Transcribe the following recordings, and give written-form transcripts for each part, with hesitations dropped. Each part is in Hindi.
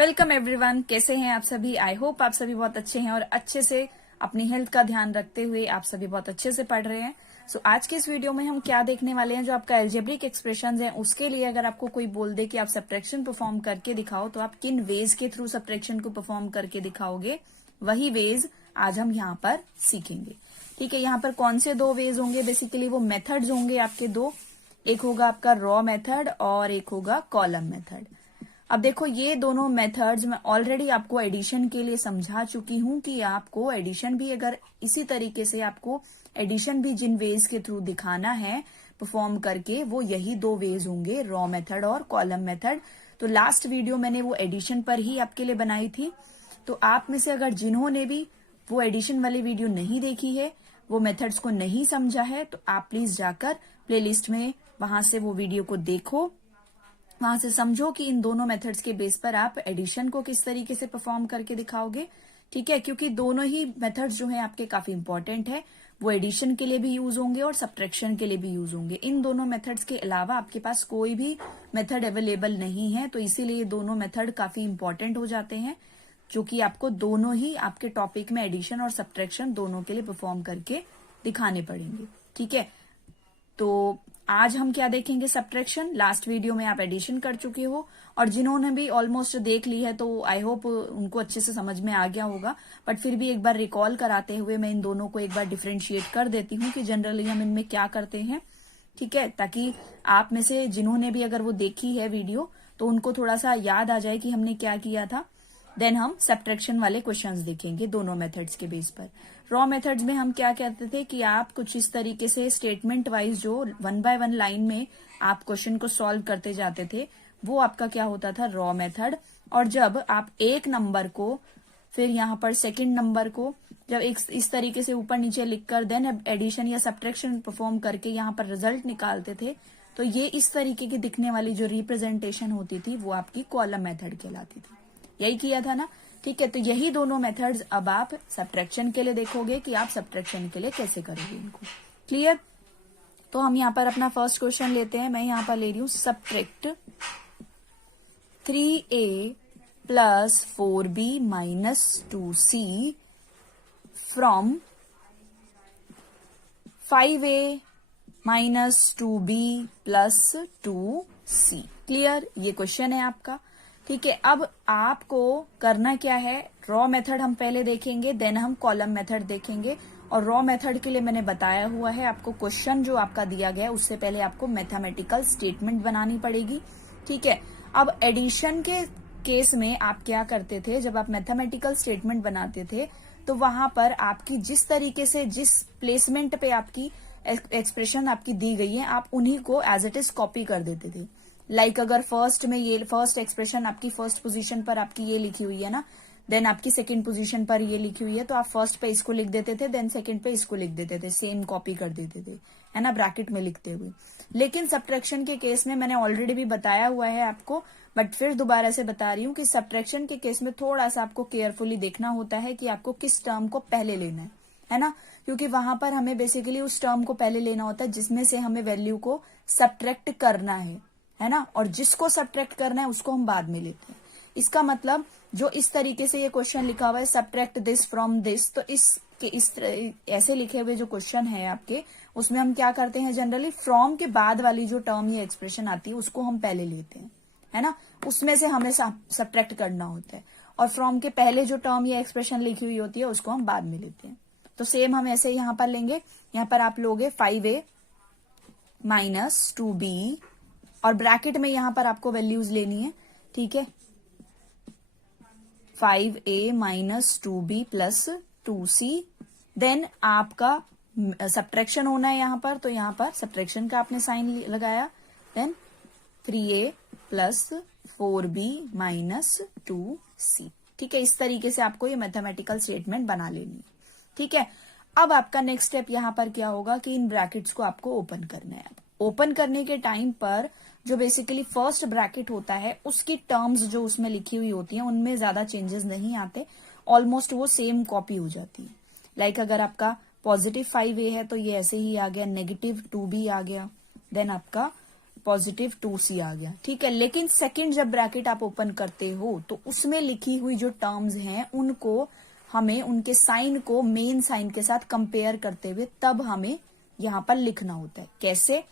वेलकम एवरीवन, कैसे हैं आप सभी। आई होप आप सभी बहुत अच्छे हैं और अच्छे से अपनी हेल्थ का ध्यान रखते हुए आप सभी बहुत अच्छे से पढ़ रहे हैं। आज के इस वीडियो में हम क्या देखने वाले हैं, जो आपका एल्जेब्रिक एक्सप्रेशंस है उसके लिए अगर आपको कोई बोल दे कि आप सब्ट्रैक्शन परफॉर्म करके दिखाओ, तो आप किन वेज के थ्रू सब्ट्रैक्शन को परफॉर्म करके दिखाओगे, वही वेज आज हम यहाँ पर सीखेंगे। ठीक है, यहाँ पर कौन से दो वेज होंगे, बेसिकली वो मेथड्स होंगे आपके दो। एक होगा आपका रॉ मेथड और एक होगा कॉलम मेथड। अब देखो, ये दोनों मेथड्स मैं ऑलरेडी आपको एडिशन के लिए समझा चुकी हूं कि आपको एडिशन भी अगर इसी तरीके से आपको एडिशन भी जिन वेज के थ्रू दिखाना है परफॉर्म करके, वो यही दो वेज होंगे, रॉ मेथड और कॉलम मेथड। तो लास्ट वीडियो मैंने वो एडिशन पर ही आपके लिए बनाई थी। तो आप में से अगर जिन्होंने भी वो एडिशन वाली वीडियो नहीं देखी है, वो मेथड्स को नहीं समझा है, तो आप प्लीज जाकर प्लेलिस्ट में वहां से वो वीडियो को देखो, वहां से समझो कि इन दोनों मेथड्स के बेस पर आप एडिशन को किस तरीके से परफॉर्म करके दिखाओगे। ठीक है, क्योंकि दोनों ही मेथड्स जो हैं आपके काफी इंपॉर्टेंट है, वो एडिशन के लिए भी यूज होंगे और सब्ट्रैक्शन के लिए भी यूज होंगे। इन दोनों मेथड्स के अलावा आपके पास कोई भी मेथड अवेलेबल नहीं है, तो इसीलिए दोनों मेथड काफी इंपॉर्टेंट हो जाते हैं, जो कि आपको दोनों ही आपके टॉपिक में एडिशन और सब्ट्रैक्शन दोनों के लिए परफॉर्म करके दिखाने पड़ेंगे। ठीक है, तो आज हम क्या देखेंगे, सब्ट्रैक्शन। लास्ट वीडियो में आप एडिशन कर चुके हो और जिन्होंने भी ऑलमोस्ट देख ली है, तो आई होप उनको अच्छे से समझ में आ गया होगा। बट फिर भी एक बार रिकॉल कराते हुए मैं इन दोनों को एक बार डिफरेंशिएट कर देती हूँ कि जनरली हम इनमें क्या करते हैं। ठीक है, ताकि आप में से जिन्होंने भी अगर वो देखी है वीडियो, तो उनको थोड़ा सा याद आ जाए कि हमने क्या किया था। देन हम सब्ट्रैक्शन वाले क्वेश्चंस देखेंगे दोनों मेथड्स के बेस पर। रॉ मेथड्स में हम क्या कहते थे कि आप कुछ इस तरीके से स्टेटमेंट वाइज जो 1 बाय 1 लाइन में आप क्वेश्चन को सॉल्व करते जाते थे, वो आपका क्या होता था, रॉ मेथड। और जब आप एक नंबर को, फिर यहाँ पर सेकंड नंबर को जब एक इस तरीके से ऊपर नीचे लिखकर देन एडिशन या सब्ट्रैक्शन परफॉर्म करके यहाँ पर रिजल्ट निकालते थे, तो ये इस तरीके की दिखने वाली जो रिप्रेजेंटेशन होती थी, वो आपकी कॉलम मेथड कहलाती थी। यही किया था ना। ठीक है, तो यही दोनों मेथड्स अब आप सब्ट्रैक्शन के लिए देखोगे कि आप सब्ट्रैक्शन के लिए कैसे करोगे इनको। क्लियर? तो हम यहाँ पर अपना फर्स्ट क्वेश्चन लेते हैं। मैं यहाँ पर ले रही हूँ subtract 3a plus 4b minus 2c from 5a minus 2b plus 2c। Clear? ये क्वेश्चन है आपका। ठीक है, अब आपको करना क्या है, रॉ मेथड हम पहले देखेंगे, देन हम कॉलम मेथड देखेंगे। और रॉ मेथड के लिए मैंने बताया हुआ है, आपको क्वेश्चन जो आपका दिया गया है उससे पहले आपको मैथमेटिकल स्टेटमेंट बनानी पड़ेगी। ठीक है, अब एडिशन के केस में आप क्या करते थे, जब आप मैथमेटिकल स्टेटमेंट बनाते थे, तो वहां पर आपकी जिस तरीके से जिस प्लेसमेंट पे आपकी एक्सप्रेशन आपकी दी गई है, आप उन्हीं को एज इट इज कॉपी कर देते थे। लाइक अगर फर्स्ट में ये फर्स्ट एक्सप्रेशन आपकी फर्स्ट पोजीशन पर आपकी ये लिखी हुई है ना, देन आपकी सेकंड पोजीशन पर ये लिखी हुई है, तो आप फर्स्ट पे इसको लिख देते थे, देन सेकंड पे इसको लिख देते थे, सेम कॉपी कर देते थे, है ना, ब्रैकेट में लिखते हुए। लेकिन सब्ट्रैक्शन के केस में मैंने ऑलरेडी भी बताया हुआ है आपको, बट फिर दोबारा से बता रही हूँ कि सब्ट्रैक्शन के केस में थोड़ा सा आपको केयरफुली देखना होता है कि आपको किस टर्म को पहले लेना है ना, क्योंकि वहां पर हमें बेसिकली उस टर्म को पहले लेना होता है जिसमें से हमें वैल्यू को सब्ट्रैक्ट करना है ना, और जिसको सब्ट्रैक्ट करना है उसको हम बाद में लेते हैं। इसका मतलब जो इस तरीके से ये क्वेश्चन लिखा हुआ है, सब्ट्रैक्ट दिस फ्रॉम दिस, तो ऐसे लिखे हुए जो क्वेश्चन है आपके, उसमें हम क्या करते हैं, जनरली फ्रॉम के बाद वाली जो टर्म या एक्सप्रेशन आती है उसको हम पहले लेते हैं, है ना, उसमें से हमें सब्ट्रैक्ट करना होता है। और फ्रॉम के पहले जो टर्म या एक्सप्रेशन लिखी हुई होती है उसको हम बाद में लेते हैं। तो सेम हम ऐसे यहां पर लेंगे। यहां पर आप लोगे 5a माइनस 2b, और ब्रैकेट में यहां पर आपको वैल्यूज लेनी है। ठीक है, 5a minus 2b plus 2c, then आपका सब्ट्रैक्शन होना है यहां पर, तो यहां पर सब्ट्रैक्शन का आपने साइन लगाया, then 3a plus 4b minus 2c। ठीक है, इस तरीके से आपको ये मैथमेटिकल स्टेटमेंट बना लेनी है। ठीक है, अब आपका नेक्स्ट स्टेप यहां पर क्या होगा कि इन ब्रैकेट्स को आपको ओपन करना है। ओपन करने के टाइम पर जो बेसिकली फर्स्ट ब्रैकेट होता है उसकी टर्म्स जो उसमें लिखी हुई होती हैं उनमें ज्यादा चेंजेस नहीं आते, ऑलमोस्ट वो सेम कॉपी हो जाती है। लाइक अगर आपका पॉजिटिव 5a है तो ये ऐसे ही आ गया, नेगेटिव 2b आ गया, देन आपका पॉजिटिव 2c आ गया, ठीक है। लेकिन सेकंड जब ब्रैकेट आप ओपन करते हो तो उसमें लिखी हुई जो टर्म्स हैं उनको हमें उनके साइन को मेन साइन के साथ कंपेयर करते हुए तब हमें यहां पर लिखना होता है। कैसे?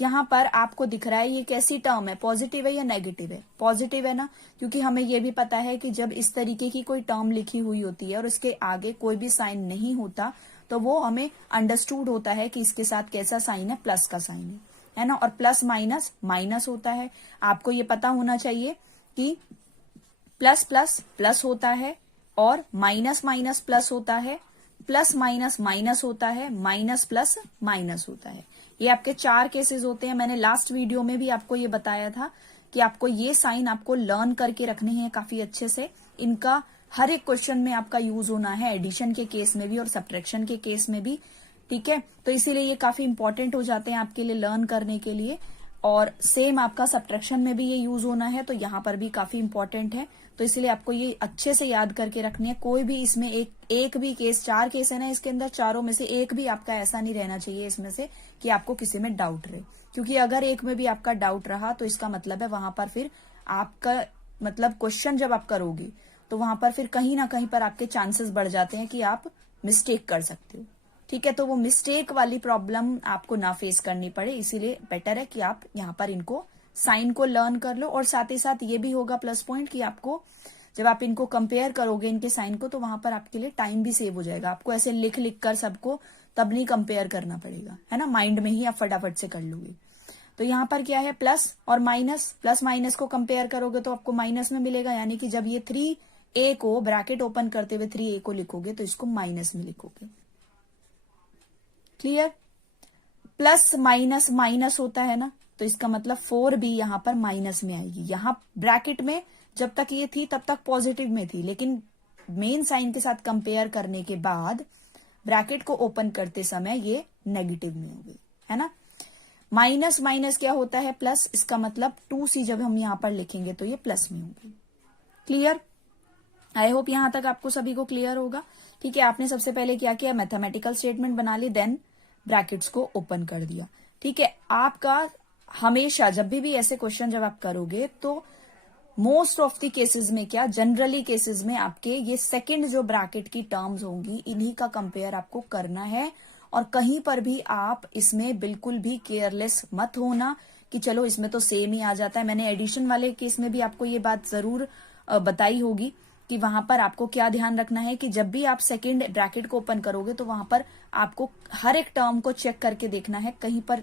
यहां पर आपको दिख रहा है ये कैसी टर्म है, पॉजिटिव है या नेगेटिव है? पॉजिटिव है ना, क्योंकि हमें ये भी पता है कि जब इस तरीके की कोई टर्म लिखी हुई होती है और उसके आगे कोई भी साइन नहीं होता तो वो हमें अंडरस्टूड होता है कि इसके साथ कैसा साइन है, प्लस का साइन है ना। और प्लस माइनस माइनस होता है। आपको ये पता होना चाहिए कि प्लस प्लस प्लस होता है और माइनस माइनस प्लस होता है, प्लस माइनस माइनस होता है, माइनस प्लस माइनस होता है। ये आपके 4 केसेस होते हैं। मैंने लास्ट वीडियो में भी आपको ये बताया था कि आपको ये साइन आपको लर्न करके रखने हैं काफी अच्छे से। इनका हर एक क्वेश्चन में आपका यूज होना है, एडिशन के केस में भी और सब्ट्रैक्शन के केस में भी, ठीक है। तो इसीलिए ये काफी इंपॉर्टेंट हो जाते हैं आपके लिए लर्न करने के लिए। और सेम आपका सब्ट्रैक्शन में भी ये यूज होना है, तो यहाँ पर भी काफी इंपॉर्टेंट है। तो इसलिए आपको ये अच्छे से याद करके रखनी है। कोई भी इसमें एक भी केस, 4 केस है ना इसके अंदर, चारों में से एक भी आपका ऐसा नहीं रहना चाहिए इसमें से कि आपको किसी में डाउट रहे, क्योंकि अगर एक में भी आपका डाउट रहा तो इसका मतलब है वहां पर फिर आपका मतलब क्वेश्चन जब आप करोगे तो वहां पर फिर कहीं ना कहीं पर आपके चांसेस बढ़ जाते हैं कि आप मिस्टेक कर सकते हो, ठीक है। तो वो मिस्टेक वाली प्रॉब्लम आपको ना फेस करनी पड़े, इसीलिए बेटर है कि आप यहाँ पर इनको साइन को लर्न कर लो। और साथ ही साथ ये भी होगा प्लस पॉइंट कि आपको जब आप इनको कंपेयर करोगे इनके साइन को तो वहां पर आपके लिए टाइम भी सेव हो जाएगा। आपको ऐसे लिख लिख कर सबको तब नहीं कंपेयर करना पड़ेगा, है ना, माइंड में ही आप फटाफट से कर लोगे। तो यहाँ पर क्या है, प्लस और माइनस, प्लस माइनस को कंपेयर करोगे तो आपको माइनस में मिलेगा, यानी कि जब ये 3a को ब्रैकेट ओपन करते हुए 3a को लिखोगे तो इसको माइनस में लिखोगे। क्लियर? प्लस माइनस माइनस होता है ना, तो इसका मतलब 4b यहां पर माइनस में आएगी। यहां ब्रैकेट में जब तक ये थी तब तक पॉजिटिव में थी, लेकिन मेन साइन के साथ कंपेयर करने के बाद ब्रैकेट को ओपन करते समय ये नेगेटिव में हो गई, है ना। माइनस माइनस क्या होता है, प्लस, इसका मतलब 2c जब हम यहां पर लिखेंगे तो ये प्लस में होगी। क्लियर? आई होप यहां तक आपको सभी को क्लियर होगा, ठीक है। आपने सबसे पहले क्या किया, मैथमेटिकल स्टेटमेंट बना ली, देन ब्रैकेट्स को ओपन कर दिया, ठीक है। आपका हमेशा जब भी ऐसे क्वेश्चन जब आप करोगे तो मोस्ट ऑफ द केसेस में क्या, जनरली केसेस में आपके ये सेकंड जो ब्रैकेट की टर्म्स होंगी इन्हीं का कंपेयर आपको करना है। और कहीं पर भी आप इसमें बिल्कुल भी केयरलेस मत होना कि चलो इसमें तो सेम ही आ जाता है। मैंने एडिशन वाले केस में भी आपको ये बात जरूर बताई होगी कि वहां पर आपको क्या ध्यान रखना है कि जब भी आप सेकंड ब्रैकेट को ओपन करोगे तो वहां पर आपको हर एक टर्म को चेक करके देखना है, कहीं पर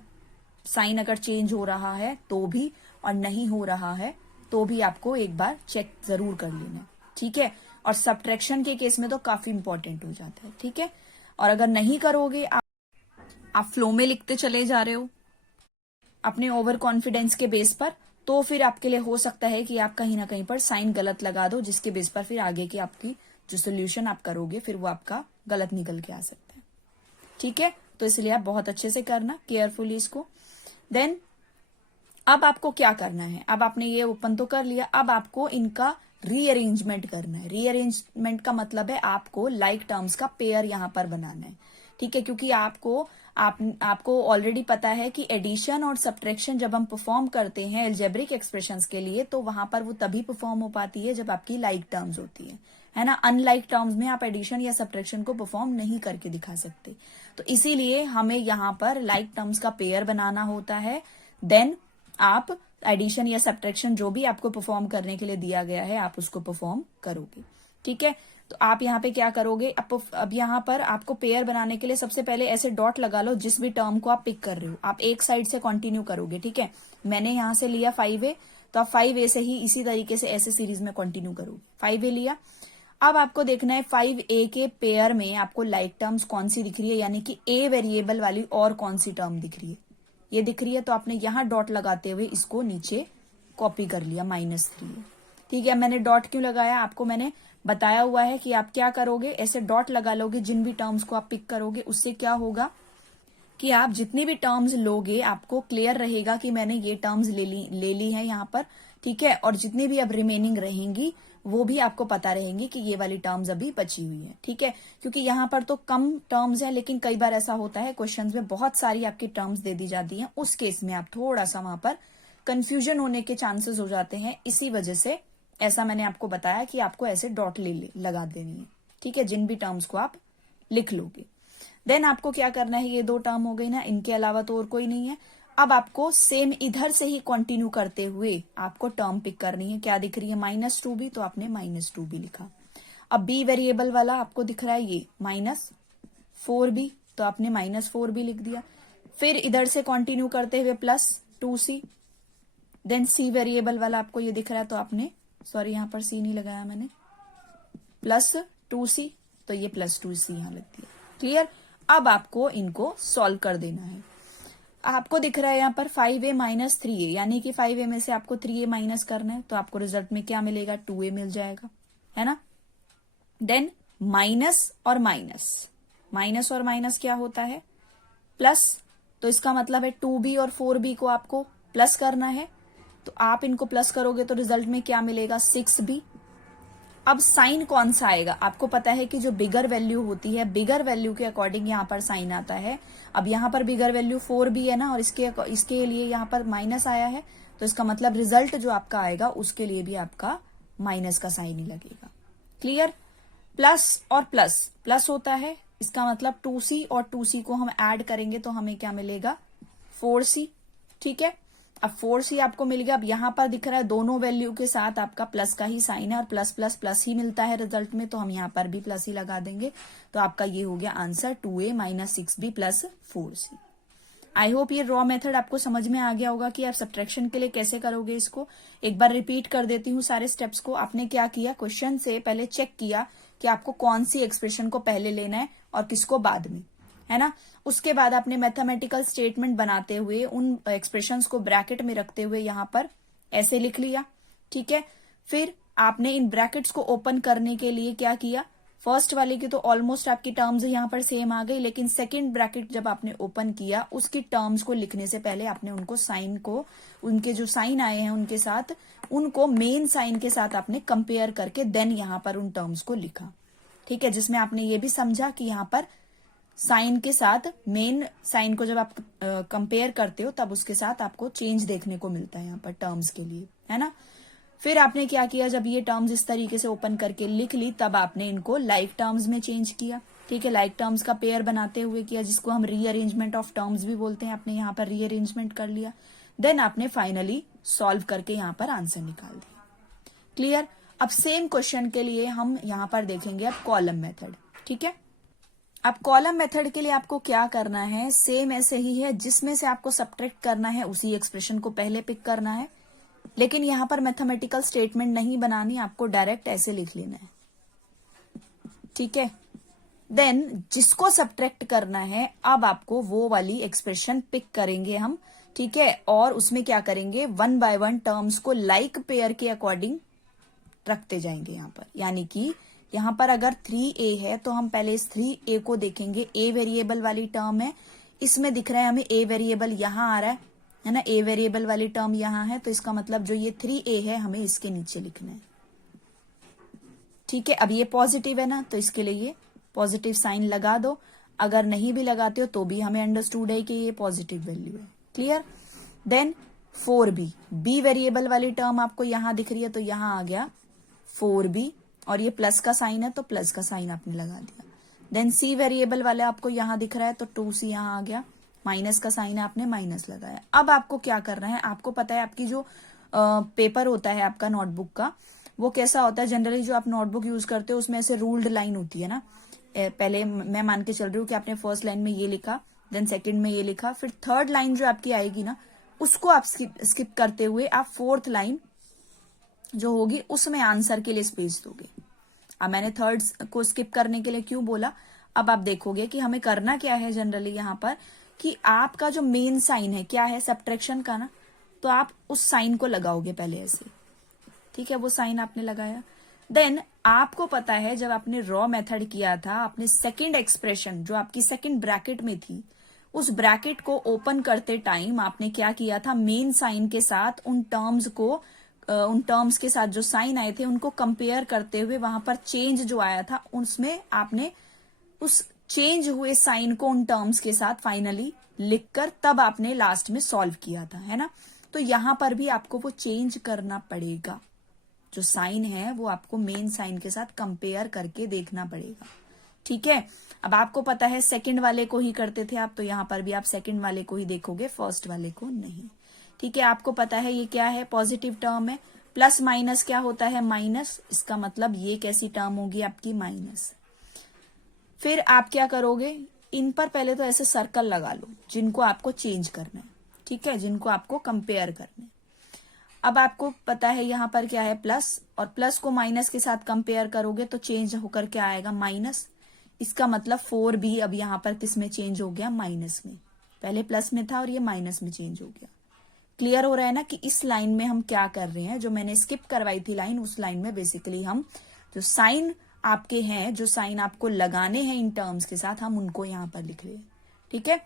साइन अगर चेंज हो रहा है तो भी और नहीं हो रहा है तो भी आपको एक बार चेक जरूर कर लेना है, ठीक है। और सब्ट्रैक्शन के केस में तो काफी इंपॉर्टेंट हो जाता है, ठीक है। और अगर नहीं करोगे, आप फ्लो में लिखते चले जा रहे हो अपने ओवर कॉन्फिडेंस के बेस पर, तो फिर आपके लिए हो सकता है कि आप कहीं ना कहीं पर साइन गलत लगा दो, जिसके बेस पर फिर आगे की आपकी जो सोल्यूशन आप करोगे फिर वो आपका गलत निकल के आ सकता है, ठीक है। तो इसलिए आप बहुत अच्छे से करना, केयरफुली इसको। देन अब आपको क्या करना है, अब आपने ये ओपन तो कर लिया, अब आपको इनका रीअरेंजमेंट करना है। रीअरेंजमेंट का मतलब है आपको लाइक टर्म्स का पेयर यहां पर बनाना है, ठीक है। क्योंकि आपको ऑलरेडी पता है कि एडिशन और सब्ट्रैक्शन जब हम परफॉर्म करते हैं एल्जेब्रिक एक्सप्रेशंस के लिए तो वहां पर वो तभी परफॉर्म हो पाती है जब आपकी लाइक टर्म्स होती है ना। अनलाइक टर्म्स में आप एडिशन या सब्ट्रैक्शन को परफॉर्म नहीं करके दिखा सकते, तो इसीलिए हमें यहाँ पर लाइक टर्म्स का पेयर बनाना होता है। देन आप एडिशन या सब्ट्रैक्शन जो भी आपको परफॉर्म करने के लिए दिया गया है आप उसको परफॉर्म करोगे, ठीक है। तो आप यहाँ पे क्या करोगे, अब यहाँ पर आपको पेयर बनाने के लिए सबसे पहले ऐसे डॉट लगा लो जिस भी टर्म को आप पिक कर रहे हो, आप एक साइड से कंटिन्यू करोगे, ठीक है। मैंने यहाँ से लिया 5a, तो आप 5a से ही इसी तरीके से ऐसे सीरीज में कंटिन्यू करोगे। 5a लिया, अब आपको देखना है 5a के पेयर में आपको लाइक टर्म्स कौन सी दिख रही है, यानी कि a वेरिएबल वाली और कौन सी टर्म दिख रही है, ये दिख रही है। तो आपने यहां डॉट लगाते हुए इसको नीचे कॉपी कर लिया, -3 है, ठीक है। मैंने डॉट क्यों लगाया, आपको मैंने बताया हुआ है कि आप क्या करोगे, ऐसे डॉट लगा लोगे जिन भी टर्म्स को आप पिक करोगे, उससे क्या होगा कि आप जितनी भी टर्म्स लोगे आपको क्लियर रहेगा कि मैंने ये टर्म्स ले ली है यहाँ पर, ठीक है, और जितनी भी अब रिमेनिंग रहेंगी वो भी आपको पता रहेंगी कि ये वाली टर्म्स अभी बची हुई है। ठीक है, क्योंकि यहाँ पर तो कम टर्म्स है, लेकिन कई बार ऐसा होता है क्वेश्चंस में बहुत सारी आपकी टर्म्स दे दी जाती हैं, उस केस में आप थोड़ा सा वहां पर कंफ्यूजन होने के चांसेस हो जाते हैं। इसी वजह से ऐसा मैंने आपको बताया कि आपको ऐसे डॉट लगा देनी है। ठीक है, जिन भी टर्म्स को आप लिख लोगे। देन आपको क्या करना है, ये 2 टर्म हो गई ना, इनके अलावा तो और कोई नहीं है। अब आपको सेम इधर से ही कंटिन्यू करते हुए आपको टर्म पिक करनी है। क्या दिख रही है, -2b, तो आपने -2b लिखा। अब b वेरिएबल वाला आपको दिख रहा है ये -4b, तो आपने -4b लिख दिया। फिर इधर से कंटिन्यू करते हुए +2c। देन c वेरिएबल वाला आपको ये दिख रहा है, तो आपने, सॉरी यहां पर c नहीं लगाया मैंने, +2c, तो ये +2c यहां लग दिया। क्लियर। अब आपको इनको सॉल्व कर देना है। आपको दिख रहा है यहाँ पर 5a - 3a, यानी कि 5a में से आपको 3a माइनस करना है, तो आपको रिजल्ट में क्या मिलेगा, 2a मिल जाएगा, है ना। देन माइनस और माइनस क्या होता है, प्लस, तो इसका मतलब है 2b और 4b को आपको प्लस करना है, तो आप इनको प्लस करोगे तो रिजल्ट में क्या मिलेगा, 6b। अब साइन कौन सा आएगा, आपको पता है कि जो बिगर वैल्यू होती है, बिगर वैल्यू के अकॉर्डिंग यहाँ पर साइन आता है। अब यहाँ पर बिगर वैल्यू 4b है ना, और इसके लिए यहाँ पर माइनस आया है, तो इसका मतलब रिजल्ट जो आपका आएगा उसके लिए भी आपका माइनस का साइन ही लगेगा। क्लियर। प्लस और प्लस होता है, इसका मतलब 2c और 2c को हम ऐड करेंगे तो हमें क्या मिलेगा, 4c। ठीक है, अब 4c आपको मिल गया। अब यहां पर दिख रहा है दोनों वैल्यू के साथ आपका प्लस का ही साइन है, और प्लस प्लस प्लस ही मिलता है रिजल्ट में, तो हम यहां पर भी प्लस ही लगा देंगे। तो आपका ये हो गया answer, 2a - 6b + 4c। I hope ये रॉ मेथड आपको समझ में आ गया होगा कि आप सब्ट्रैक्शन के लिए कैसे करोगे इसको। एक बार रिपीट कर देती हूँ सारे स्टेप्स को। आपने क्या किया, क्वेश्चन से पहले चेक किया कि आपको कौन सी एक्सप्रेशन को पहले लेना है और किसको बाद में, है ना। उसके बाद आपने मैथमेटिकल स्टेटमेंट बनाते हुए उन एक्सप्रेशंस को ब्रैकेट में रखते हुए यहां पर ऐसे लिख लिया। ठीक है, फिर आपने इन ब्रैकेट्स को ओपन करने के लिए क्या किया, फर्स्ट वाले की तो ऑलमोस्ट आपकी टर्म्स यहां पर सेम आ गई, लेकिन सेकंड ब्रैकेट जब आपने ओपन किया उसकी टर्म्स को लिखने से पहले आपने उनको साइन को, उनके जो साइन आए हैं उनके साथ, उनको मेन साइन के साथ आपने कंपेयर करके देन यहां पर उन टर्म्स को लिखा। ठीक है, जिसमें आपने ये भी समझा कि यहां पर साइन के साथ मेन साइन को जब आप कंपेयर करते हो तब उसके साथ आपको चेंज देखने को मिलता है यहाँ पर टर्म्स के लिए, है ना। फिर आपने क्या किया, जब ये टर्म्स इस तरीके से ओपन करके लिख ली तब आपने इनको लाइक टर्म्स में चेंज किया। ठीक है, लाइक टर्म्स का पेयर बनाते हुए किया, जिसको हम रीअरेंजमेंट ऑफ टर्म्स भी बोलते हैं। आपने यहाँ पर रीअरेंजमेंट कर लिया, देन आपने फाइनली सॉल्व करके यहाँ पर आंसर निकाल दिया। क्लियर। अब सेम क्वेश्चन के लिए हम यहाँ पर देखेंगे अब कॉलम मेथड। ठीक है, अब कॉलम मेथड के लिए आपको क्या करना है, सेम ऐसे ही है, जिसमें से आपको सब्ट्रैक्ट करना है उसी एक्सप्रेशन को पहले पिक करना है, लेकिन यहां पर मैथमेटिकल स्टेटमेंट नहीं बनानी, आपको डायरेक्ट ऐसे लिख लेना है। ठीक है, देन जिसको सब्ट्रैक्ट करना है अब आपको वो वाली एक्सप्रेशन पिक करेंगे हम। ठीक है, और उसमें क्या करेंगे, 1 बाय 1 टर्म्स को लाइक पेयर के अकॉर्डिंग रखते जाएंगे यहाँ पर। यानी कि यहाँ पर अगर 3a है तो हम पहले इस 3a को देखेंगे, a वेरिएबल वाली टर्म है, इसमें दिख रहा है हमें a वेरिएबल यहाँ आ रहा है ना, a वेरिएबल वाली टर्म यहाँ है, तो इसका मतलब जो ये 3a है हमें इसके नीचे लिखना है। ठीक है, अब ये पॉजिटिव है ना, तो इसके लिए ये पॉजिटिव साइन लगा दो, अगर नहीं भी लगाते हो तो भी हमें अंडरस्टूड है कि ये पॉजिटिव वैल्यू है। Clear. Then 4b, b variable वाली टर्म आपको यहाँ दिख रही है, तो यहाँ आ गया 4b, और ये प्लस का साइन है तो प्लस का साइन आपने लगा दिया। देन सी वेरिएबल वाला आपको यहाँ दिख रहा है, तो 2c यहाँ आ गया, माइनस का साइन है आपने माइनस लगाया। अब आपको क्या करना है, आपको पता है आपकी जो पेपर होता है आपका नोटबुक का, वो कैसा होता है, जनरली जो आप नोटबुक यूज करते हो उसमें ऐसे रूल्ड लाइन होती है ना। पहले मैं मान के चल रही हूँ कि आपने फर्स्ट लाइन में ये लिखा, देन सेकंड में ये लिखा, फिर थर्ड लाइन जो आपकी आएगी ना उसको आप स्किप करते हुए आप फोर्थ लाइन जो होगी उसमें आंसर के लिए स्पेस दोगे। अब मैंने थर्ड को स्किप करने के लिए क्यों बोला, अब आप देखोगे कि हमें करना क्या है जनरली यहाँ पर, कि आपका जो मेन साइन है क्या है, सब्ट्रैक्शन का ना, तो आप उस साइन को लगाओगे पहले ऐसे। ठीक है, वो साइन आपने लगाया। देन आपको पता है जब आपने रॉ मेथड किया था, आपने सेकंड एक्सप्रेशन जो आपकी सेकंड ब्रैकेट में थी, उस ब्रैकेट को ओपन करते टाइम आपने क्या किया था, मेन साइन के साथ उन टर्म्स को उन टर्म्स के साथ जो साइन आए थे उनको कंपेयर करते हुए वहां पर चेंज जो आया था उसमें आपने उस चेंज हुए साइन को उन टर्म्स के साथ फाइनली लिखकर तब आपने लास्ट में सॉल्व किया था, है ना। तो यहां पर भी आपको वो चेंज करना पड़ेगा, जो साइन है वो आपको मेन साइन के साथ कंपेयर करके देखना पड़ेगा, ठीक है। अब आपको पता है सेकंड वाले को ही करते थे आप, तो यहां पर भी आप सेकंड वाले को ही देखोगे, फर्स्ट वाले को नहीं, ठीक है। आपको पता है ये क्या है, पॉजिटिव टर्म है। प्लस माइनस क्या होता है, माइनस, इसका मतलब ये कैसी टर्म होगी आपकी, माइनस। फिर आप क्या करोगे, इन पर पहले तो ऐसे सर्कल लगा लो जिनको आपको चेंज करना है, ठीक है, जिनको आपको कंपेयर करना है। अब आपको पता है यहां पर क्या है, प्लस, और प्लस को माइनस के साथ कंपेयर करोगे तो चेंज होकर क्या आएगा, माइनस। इसका मतलब 4 भी अब यहां पर किस में चेंज हो गया, माइनस में। पहले प्लस में था और ये माइनस में चेंज हो गया। क्लियर हो रहा है ना कि इस लाइन में हम क्या कर रहे हैं, जो मैंने स्किप करवाई थी लाइन, उस लाइन में बेसिकली हम जो साइन आपके हैं, जो साइन आपको लगाने हैं इन टर्म्स के साथ, हम उनको यहां पर लिख रहे हैं, ठीक है।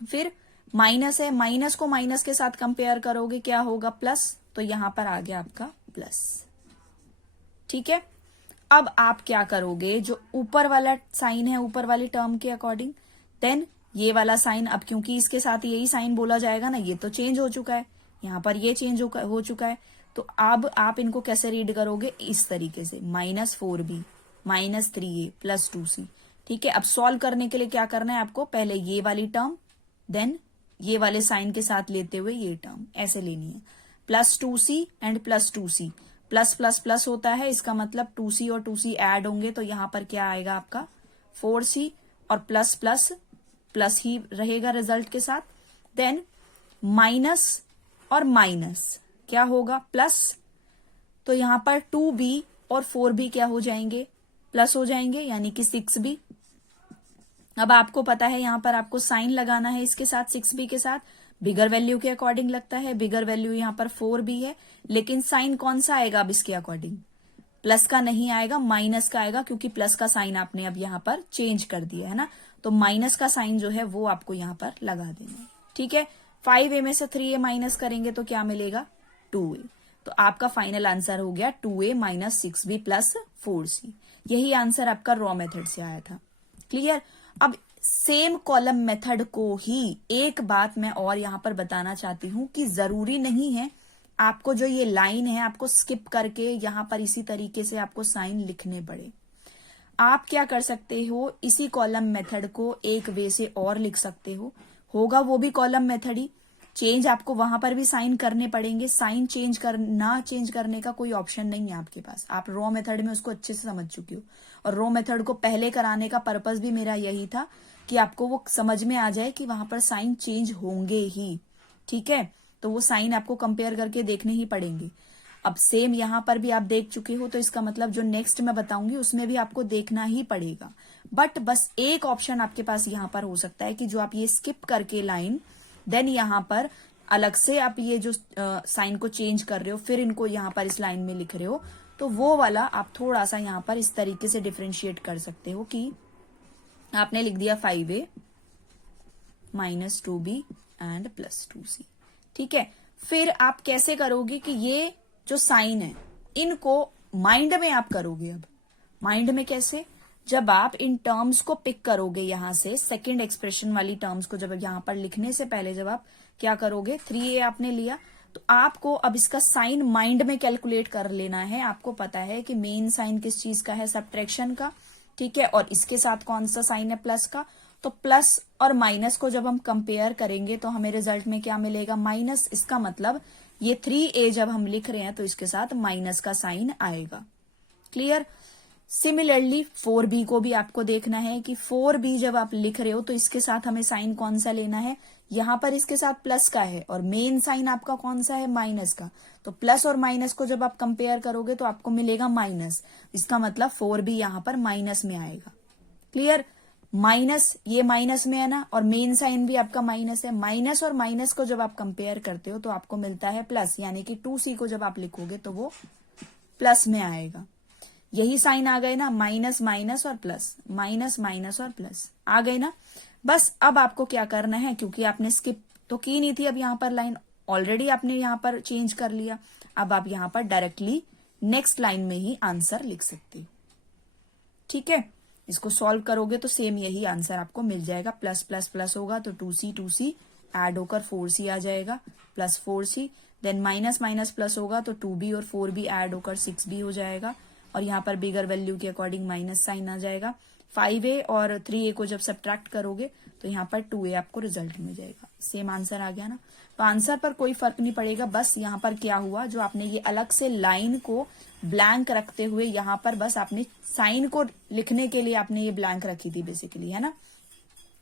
फिर माइनस है, माइनस को माइनस के साथ कंपेयर करोगे क्या होगा, प्लस, तो यहां पर आ गया आपका प्लस, ठीक है। अब आप क्या करोगे, जो ऊपर वाला साइन है ऊपर वाली टर्म के अकॉर्डिंग, देन ये वाला साइन, अब क्योंकि इसके साथ यही साइन बोला जाएगा ना, ये तो चेंज हो चुका है, यहां पर ये चेंज हो चुका है, तो अब आप इनको कैसे रीड करोगे, इस तरीके से, -4b -3a + 2c, ठीक है। अब सॉल्व करने के लिए क्या करना है आपको, पहले ये वाली टर्म, देन ये वाले साइन के साथ लेते हुए ये टर्म ऐसे लेनी है, +2c and +2c, plus plus plus होता है, इसका मतलब 2c और 2c ऐड होंगे तो यहां पर क्या आएगा आपका 4c, और प्लस प्लस प्लस ही रहेगा रिजल्ट के साथ। देन माइनस और माइनस क्या होगा, प्लस, तो यहां पर 2b और 4b क्या हो जाएंगे, प्लस हो जाएंगे, यानी कि 6b। अब आपको पता है यहां पर आपको साइन लगाना है इसके साथ, 6b के साथ, बिगर वैल्यू के अकॉर्डिंग लगता है, बिगर वैल्यू यहां पर 4b है, लेकिन साइन कौन सा आएगा अब इसके अकॉर्डिंग, प्लस का नहीं आएगा, माइनस का आएगा, क्योंकि प्लस का साइन आपने अब यहां पर चेंज कर दिया है ना, तो माइनस का साइन जो है वो आपको यहां पर लगा देना है, ठीक है। 5a में से 3a माइनस करेंगे तो क्या मिलेगा, 2a। तो आपका फाइनल आंसर हो गया 2a - 6b + 4c। यही आंसर आपका रॉ मेथड से आया था, क्लियर। अब सेम कॉलम मेथड को ही एक बात मैं और यहां पर बताना चाहती हूं कि जरूरी नहीं है आपको जो ये लाइन है आपको स्किप करके यहां पर इसी तरीके से आपको साइन लिखने पड़े। आप क्या कर सकते हो, इसी कॉलम मेथड को एक वे से और लिख सकते हो, होगा वो भी कॉलम मेथड ही, चेंज आपको वहां पर भी साइन करने पड़ेंगे, साइन चेंज करने का कोई ऑप्शन नहीं है आपके पास, आप रॉ मेथड में उसको अच्छे से समझ चुके हो। और रॉ मेथड को पहले कराने का पर्पस भी मेरा यही था कि आपको वो समझ में आ जाए कि वहां पर साइन चेंज होंगे ही, ठीक है। तो वो साइन आपको कंपेयर करके देखने ही पड़ेंगे। अब सेम यहां पर भी आप देख चुके हो, तो इसका मतलब जो नेक्स्ट मैं बताऊंगी उसमें भी आपको देखना ही पड़ेगा। बट बस एक ऑप्शन आपके पास यहां पर हो सकता है कि जो आप ये स्किप करके लाइन, देन यहां पर अलग से आप ये जो साइन को चेंज कर रहे हो, फिर इनको यहां पर इस लाइन में लिख रहे हो, तो वो वाला आप थोड़ा सा यहां पर इस तरीके से डिफ्रेंशिएट कर सकते हो कि आपने लिख दिया 5a - 2b एंड +2c, ठीक है। फिर आप कैसे करोगे कि ये जो साइन है इनको माइंड में आप करोगे। अब माइंड में कैसे, जब आप इन टर्म्स को पिक करोगे यहां से, सेकंड एक्सप्रेशन वाली टर्म्स को जब यहां पर लिखने से पहले जब आप क्या करोगे, 3a आपने लिया, तो आपको अब इसका साइन माइंड में कैलकुलेट कर लेना है। आपको पता है कि मेन साइन किस चीज का है, सब्ट्रैक्शन का, ठीक है, और इसके साथ कौन सा साइन है, प्लस का। तो प्लस और माइनस को जब हम कंपेयर करेंगे तो हमें रिजल्ट में क्या मिलेगा, माइनस। इसका मतलब ये 3a जब हम लिख रहे हैं तो इसके साथ माइनस का साइन आएगा, क्लियर। सिमिलरली 4b को भी आपको देखना है कि 4b जब आप लिख रहे हो तो इसके साथ हमें साइन कौन सा लेना है, यहां पर इसके साथ प्लस का है और मेन साइन आपका कौन सा है, माइनस का। तो प्लस और माइनस को जब आप कंपेयर करोगे तो आपको मिलेगा माइनस, इसका मतलब 4b यहां पर माइनस में आएगा, क्लियर। माइनस, ये माइनस में है ना, और मेन साइन भी आपका माइनस है। माइनस और माइनस को जब आप कंपेयर करते हो तो आपको मिलता है प्लस, यानी कि 2c को जब आप लिखोगे तो वो प्लस में आएगा। यही साइन आ गए ना, माइनस माइनस और प्लस, माइनस माइनस और प्लस आ गए ना। बस अब आपको क्या करना है, क्योंकि आपने स्किप तो की नहीं थी अब यहां पर लाइन, ऑलरेडी आपने यहाँ पर चेंज कर लिया। अब आप यहाँ पर डायरेक्टली नेक्स्ट लाइन में ही आंसर लिख सकते हो। ठीक है, इसको सॉल्व करोगे तो सेम यही आंसर आपको मिल जाएगा। प्लस प्लस प्लस होगा तो 2c ऐड होकर 4c आ जाएगा, plus 4c। Then minus minus plus होगा तो 2b और 4b ऐड होकर 6b हो जाएगा, और यहाँ पर बिगर वैल्यू के अकॉर्डिंग माइनस साइन आ जाएगा। 5a और 3a को जब सब्ट्रैक्ट करोगे तो यहाँ पर 2a आपको रिजल्ट मिल जाएगा। सेम आंसर आ गया ना। तो आंसर पर कोई फर्क नहीं पड़ेगा, बस यहाँ पर क्या हुआ, जो आपने ये अलग से लाइन को ब्लैंक रखते हुए यहाँ पर बस आपने साइन को लिखने के लिए आपने ये ब्लैंक रखी थी बेसिकली, है ना।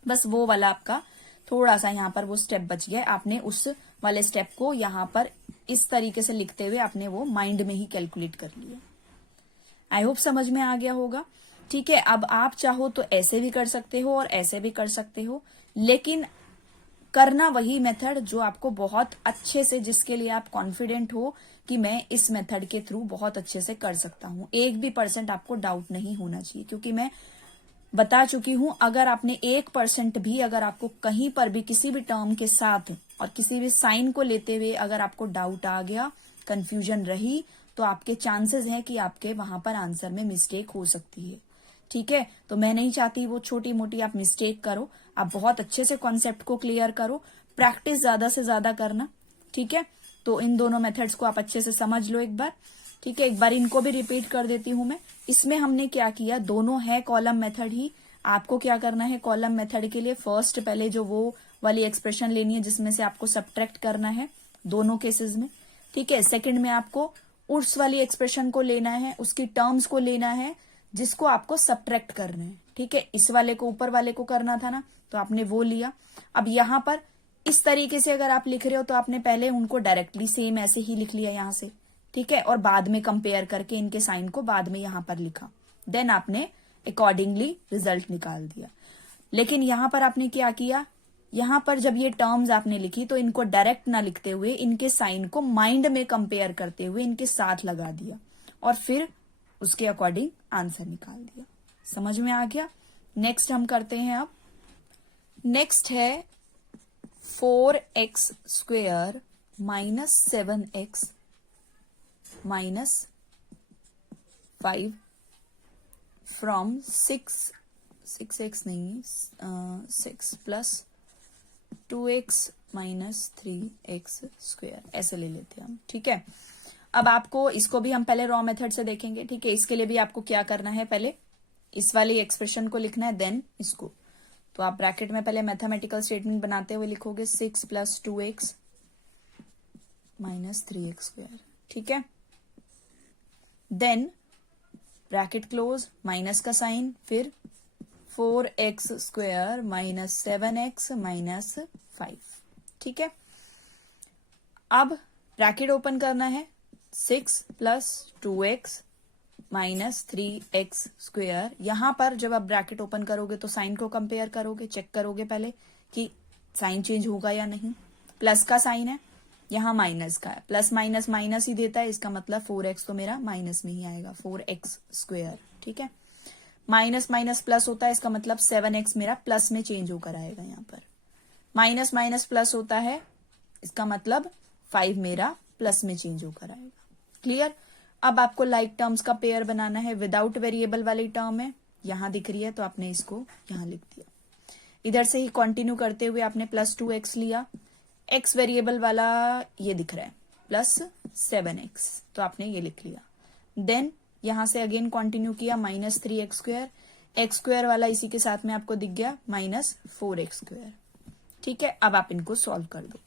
बस वो वाला आपका थोड़ा सा यहाँ पर वो स्टेप बच गया। आपने उस वाले स्टेप को यहाँ पर इस तरीके से लिखते हुए आपने वो माइंड में ही कैलकुलेट कर लिया। आई होप समझ में आ गया होगा। ठीक है, अब आप चाहो तो ऐसे भी कर सकते हो और ऐसे भी कर सकते हो, लेकिन करना वही मेथड जो आपको बहुत अच्छे से, जिसके लिए आप कॉन्फिडेंट हो कि मैं इस मेथड के थ्रू बहुत अच्छे से कर सकता हूं। 1% आपको डाउट नहीं होना चाहिए, क्योंकि मैं बता चुकी हूं, अगर आपने 1% भी, अगर आपको कहीं पर भी किसी भी टर्म के साथ और किसी भी साइन को लेते हुए अगर आपको डाउट आ गया, कंफ्यूजन रही, तो आपके चांसेस हैं कि आपके वहां पर आंसर में मिस्टेक हो सकती है। ठीक है, तो मैं नहीं चाहती वो छोटी मोटी आप मिस्टेक करो। आप बहुत अच्छे से कॉन्सेप्ट को क्लियर करो, प्रैक्टिस ज्यादा से ज्यादा करना। ठीक है, तो इन दोनों मेथड्स को आप अच्छे से समझ लो एक बार। ठीक है, एक बार इनको भी रिपीट कर देती हूं मैं। इसमें हमने क्या किया, दोनों है कॉलम मेथड ही। आपको क्या करना है, कॉलम मेथड के लिए फर्स्ट पहले जो वो वाली एक्सप्रेशन लेनी है जिसमें से आपको सब्ट्रैक्ट करना है दोनों केसेस में। ठीक है, सेकंड में आपको उस वाली एक्सप्रेशन को लेना है, उसकी टर्म्स को लेना है जिसको आपको सब्ट्रैक्ट करना है। ठीक है, इस वाले को ऊपर वाले को करना था ना, तो आपने वो लिया। अब यहां पर इस तरीके से अगर आप लिख रहे हो तो आपने पहले उनको डायरेक्टली सेम ऐसे ही लिख लिया यहां से। ठीक है, और बाद में कंपेयर करके इनके साइन को बाद में यहां पर लिखा, देन आपने अकॉर्डिंगली रिजल्ट निकाल दिया। लेकिन यहां पर आपने क्या किया, यहां पर जब ये टर्म्स आपने लिखी तो इनको डायरेक्ट ना लिखते हुए इनके साइन को माइंड में कंपेयर करते हुए इनके साथ लगा दिया और फिर उसके अकॉर्डिंग आंसर निकाल दिया। समझ में आ गया। नेक्स्ट हम करते हैं। अब नेक्स्ट है 4x square minus 7x minus 5 from 6x नहीं 6 plus 2x minus 3x square, ऐसे ले लेते हैं हम। ठीक है, अब आपको इसको भी हम पहले रॉ मेथड से देखेंगे। ठीक है, इसके लिए भी आपको क्या करना है, पहले इस वाली एक्सप्रेशन को लिखना है, देन इसको। तो आप ब्रैकेट में पहले मैथमेटिकल स्टेटमेंट बनाते हुए लिखोगे 6 plus 2x minus 3x square. ठीक है, देन ब्रैकेट क्लोज, माइनस का साइन, फिर 4x square minus 7x minus 5। ठीक है, अब ब्रैकेट ओपन करना है, 6 plus 2x minus 3x square. यहां पर जब आप ब्रैकेट ओपन करोगे तो साइन को कंपेयर करोगे, चेक करोगे पहले कि साइन चेंज होगा या नहीं। प्लस का साइन है, यहां माइनस का है, प्लस माइनस माइनस ही देता है, इसका मतलब 4x तो मेरा माइनस में ही आएगा, 4x स्क्वेयर। ठीक है, माइनस माइनस प्लस होता है, इसका मतलब 7x मेरा प्लस में चेंज होकर आएगा। यहाँ पर माइनस माइनस प्लस होता है, इसका मतलब 5 मेरा प्लस में चेंज होकर आएगा। क्लियर। अब आपको लाइक टर्म्स का पेयर बनाना है, विदाउट वेरिएबल वाली टर्म है, यहां दिख रही है तो आपने इसको यहां लिख दिया। इधर से ही कंटिन्यू करते हुए आपने प्लस 2x लिया, x वेरिएबल वाला ये दिख रहा है प्लस 7x, तो आपने ये लिख लिया। देन यहां से अगेन कंटिन्यू किया, minus 3x square, x square वाला इसी के साथ में आपको दिख गया माइनस 4x स्क्वायर। ठीक है, अब आप इनको सॉल्व कर दो।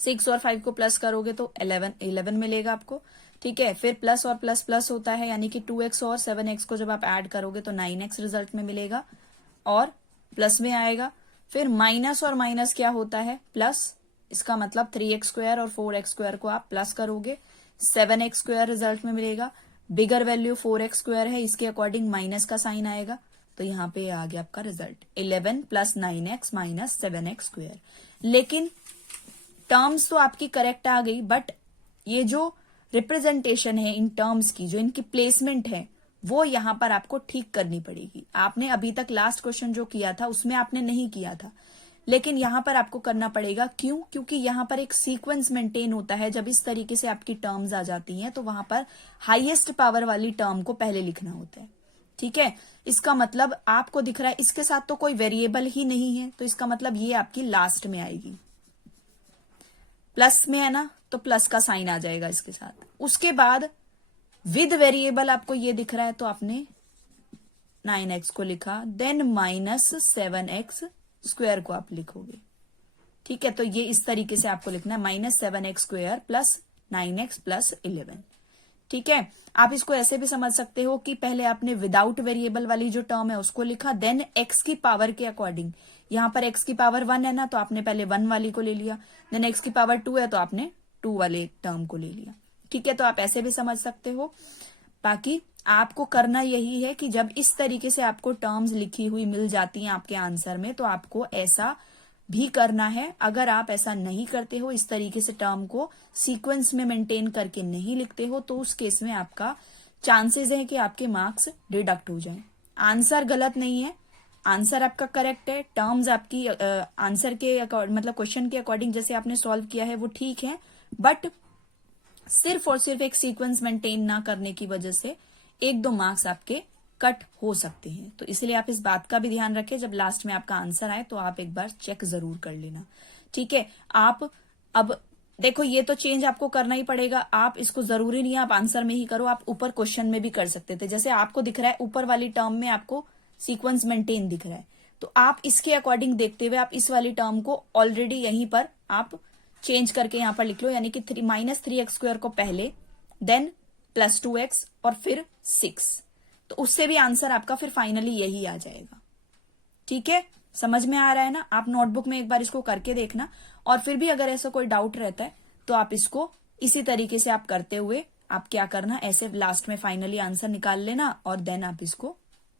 6 और 5 को प्लस करोगे तो 11 मिलेगा आपको। ठीक है, फिर प्लस और प्लस प्लस होता है, यानी कि 2x और 7x को जब आप ऐड करोगे तो 9x रिजल्ट में मिलेगा और प्लस में आएगा। फिर माइनस और माइनस क्या होता है, प्लस, इसका मतलब 3x स्क्वायर और 4x स्क्वायर को आप प्लस करोगे, 7x स्क्वायर रिजल्ट में मिलेगा। बिगर वैल्यू 4x स्क्वायर है, इसके अकॉर्डिंग माइनस का साइन आएगा, तो यहाँ पे आ गया आपका result 11 plus 9x minus 7x square. लेकिन टर्म्स तो आपकी करेक्ट आ गई, बट ये जो रिप्रेजेंटेशन है इन टर्म्स की, जो इनकी प्लेसमेंट है, वो यहां पर आपको ठीक करनी पड़ेगी। आपने अभी तक लास्ट क्वेश्चन जो किया था उसमें आपने नहीं किया था, लेकिन यहाँ पर आपको करना पड़ेगा। क्यों? क्योंकि यहाँ पर एक सीक्वेंस मेंटेन होता है। जब इस तरीके से आपकी टर्म्स आ जाती हैं तो वहां पर हाईएस्ट पावर वाली टर्म को पहले लिखना होता है। ठीक है, इसका मतलब आपको दिख रहा है इसके साथ तो कोई वेरिएबल ही नहीं है, तो इसका मतलब ये आपकी लास्ट में आएगी। प्लस में है ना, तो प्लस का साइन आ जाएगा इसके साथ। उसके बाद विद वेरिएबल आपको ये दिख रहा है तो आपने 9x को लिखा, देन -7x स्क्वायर को आप लिखोगे। ठीक है, तो ये इस तरीके से आपको लिखना है, -7x square plus 9x plus 11। ठीक है, आप इसको ऐसे भी समझ सकते हो कि पहले आपने विदाउट वेरिएबल वाली जो टर्म है उसको लिखा, देन x की पावर के अकॉर्डिंग, यहां पर x की पावर 1 है ना, तो आपने पहले 1 वाली को ले लिया, देन x की पावर 2 है तो आपने 2 वाले टर्म को ले लिया। ठीक है, तो आप ऐसे भी समझ सकते हो। बाकी आपको करना यही है कि जब इस तरीके से आपको टर्म्स लिखी हुई मिल जाती हैं आपके आंसर में, तो आपको ऐसा भी करना है। अगर आप ऐसा नहीं करते हो, इस तरीके से टर्म को सीक्वेंस में मेंटेन करके नहीं लिखते हो, तो उस केस में आपका चांसेस है कि आपके मार्क्स डिडक्ट हो जाएं। आंसर गलत नहीं है, आंसर आपका करेक्ट है, टर्म्स आपकी आंसर के मतलब क्वेश्चन के अकॉर्डिंग जैसे आपने सॉल्व किया है वो ठीक है, बट सिर्फ और सिर्फ एक सीक्वेंस मेंटेन ना करने की वजह से 1-2 मार्क्स आपके कट हो सकते हैं। तो इसलिए आप इस बात का भी ध्यान रखें, जब लास्ट में आपका आंसर आए तो आप एक बार चेक जरूर कर लेना। ठीक है, आप अब देखो ये तो चेंज आपको करना ही पड़ेगा। आप इसको जरूरी नहीं है आप आंसर में ही करो, आप ऊपर क्वेश्चन में भी कर सकते थे। जैसे आपको दिख रहा है ऊपर वाली टर्म में आपको सीक्वेंस मेंटेन दिख रहा है, तो आप इसके अकॉर्डिंग देखते हुए आप इस वाली टर्म को ऑलरेडी यहीं पर आप चेंज करके यहां पर लिख लो, यानी कि -3x स्क्वायर को पहले, देन +2x और फिर 6, तो उससे भी आंसर आपका फिर फाइनली यही आ जाएगा। ठीक है, समझ में आ रहा है ना? आप नोटबुक में एक बार इसको करके देखना, और फिर भी अगर ऐसा कोई डाउट रहता है तो आप इसको इसी तरीके से आप करते हुए आप क्या करना, ऐसे लास्ट में फाइनली आंसर निकाल लेना और देन आप इसको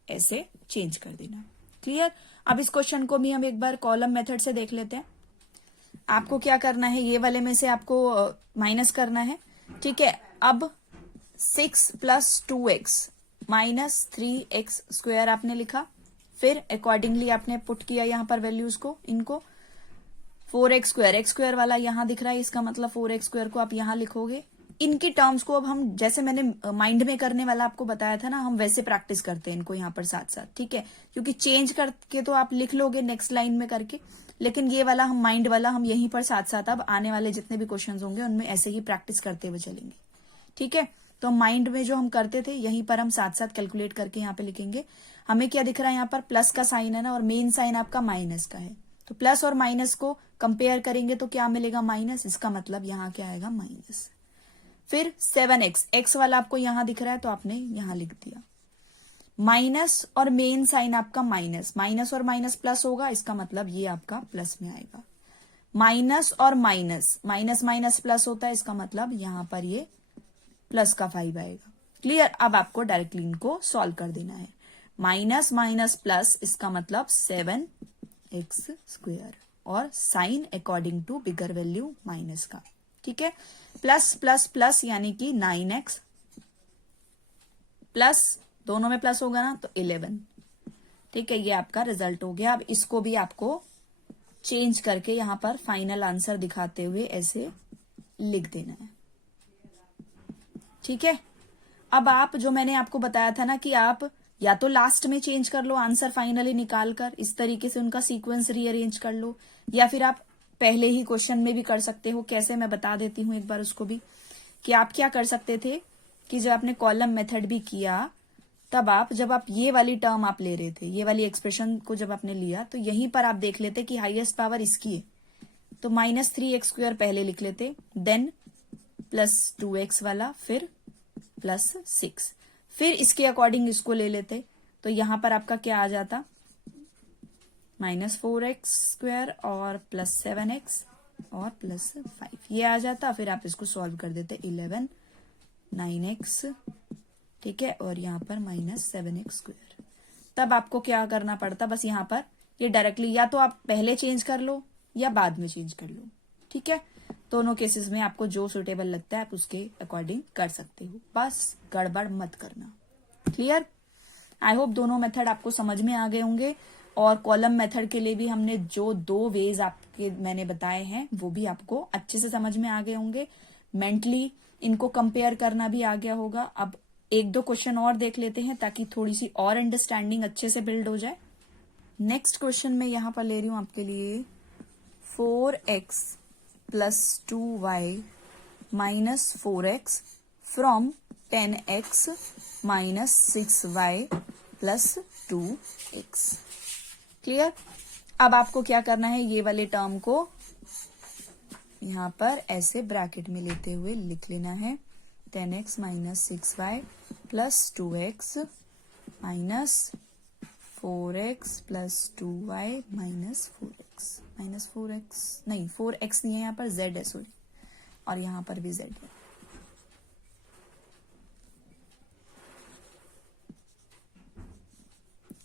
ऐसे चेंज कर देना। क्लियर? अब इस क्वेश्चन को भी हम एक बार कॉलम मेथड से देख लेते हैं। आपको क्या करना है, ये वाले में से आपको माइनस करना है। ठीक है, अब 6 + 2x -3x स्क्वायर आपने लिखा, फिर अकॉर्डिंगली आपने पुट किया यहां पर वैल्यूज को, इनको 4x स्क्वायर, x स्क्वायर वाला यहां दिख रहा है, इसका मतलब 4x स्क्वायर को आप यहां लिखोगे। इनकी टर्म्स को अब हम, जैसे मैंने माइंड में करने वाला आपको बताया था ना, हम वैसे प्रैक्टिस करते हैं इनको यहाँ पर साथ साथ। ठीक है, क्योंकि चेंज करके तो आप लिख लोगे नेक्स्ट लाइन में करके, लेकिन ये वाला हम माइंड वाला हम यहीं पर साथ साथ अब आने वाले जितने भी क्वेश्चंस होंगे उनमें ऐसे ही प्रैक्टिस करते हुए चलेंगे। ठीक है, तो माइंड में जो हम करते थे यहीं पर हम साथ साथ कैलकुलेट करके यहाँ पे लिखेंगे। हमें क्या दिख रहा है, यहाँ पर प्लस का साइन है ना, और मेन साइन आपका माइनस का है, तो प्लस और माइनस को कंपेयर करेंगे तो क्या मिलेगा, माइनस। इसका मतलब यहाँ क्या आएगा, माइनस। फिर 7x, x वाला आपको यहां दिख रहा है तो आपने यहां लिख दिया, माइनस और मेन साइन आपका माइनस, माइनस और माइनस प्लस होगा, इसका मतलब ये आपका प्लस में आएगा। माइनस और माइनस, माइनस माइनस प्लस होता है, इसका मतलब यहां पर ये प्लस का 5 आएगा। क्लियर? अब आपको डायरेक्टली इनको सॉल्व कर देना है। माइनस माइनस प्लस, इसका मतलब 7x स्क्वायर, और sign according to bigger value minus का। ठीक है, प्लस प्लस प्लस यानी कि 9x प्लस, दोनों में प्लस होगा ना, तो 11। ठीक है, ये आपका रिजल्ट हो गया। अब इसको भी आपको चेंज करके यहां पर फाइनल आंसर दिखाते हुए ऐसे लिख देना है। ठीक है, अब आप जो मैंने आपको बताया था ना कि आप या तो लास्ट में चेंज कर लो आंसर फाइनली निकाल कर, इस तरीके से उनका सीक्वेंस रीअरेंज कर लो, या फिर आप पहले ही क्वेश्चन में भी कर सकते हो। कैसे, मैं बता देती हूं एक बार उसको भी, कि आप क्या कर सकते थे कि जब आपने कॉलम मेथड भी किया, तब आप जब आप ये वाली टर्म आप ले रहे थे, ये वाली एक्सप्रेशन को जब आपने लिया, तो यहीं पर आप देख लेते कि हाईएस्ट पावर इसकी है, तो -3x स्क्वायर पहले लिख लेते, देन +2x वाला, फिर +6, फिर इसके अकॉर्डिंग इसको ले लेते, तो यहां पर आपका क्या आ जाता, -4x स्क्वायर और +7x और +5 ये आ जाता। फिर आप इसको सॉल्व कर देते, 11 9x, ठीक है, और यहाँ पर -7x स्क्वायर। तब आपको क्या करना पड़ता, बस यहाँ पर ये डायरेक्टली या तो आप पहले चेंज कर लो या बाद में चेंज कर लो। ठीक है, दोनों केसेस में आपको जो सुटेबल लगता है आप उसके अकॉर्डिंग कर सकते हो, बस गड़बड़ मत करना। क्लियर? आई होप दोनों मेथड आपको समझ में आ गए होंगे। और कॉलम मेथड के लिए भी हमने जो 2 वेज आपके मैंने बताए हैं वो भी आपको अच्छे से समझ में आ गए होंगे। मेंटली इनको कंपेयर करना भी आ गया होगा। अब 1-2 क्वेश्चन और देख लेते हैं ताकि थोड़ी सी और अंडरस्टैंडिंग अच्छे से बिल्ड हो जाए। नेक्स्ट क्वेश्चन मैं यहां पर ले रही हूं आपके लिए 4x plus 2y minus 4x from 10x minus 6y plus 2x। Clear. अब आपको क्या करना है, ये वाले टर्म को यहां पर ऐसे ब्रैकेट में लेते हुए लिख लेना है 10x minus 6y plus 2x minus 4x plus 2y minus 4x नहीं 4x नहीं है, यहाँ पर z है, सॉरी, और यहाँ पर भी z है।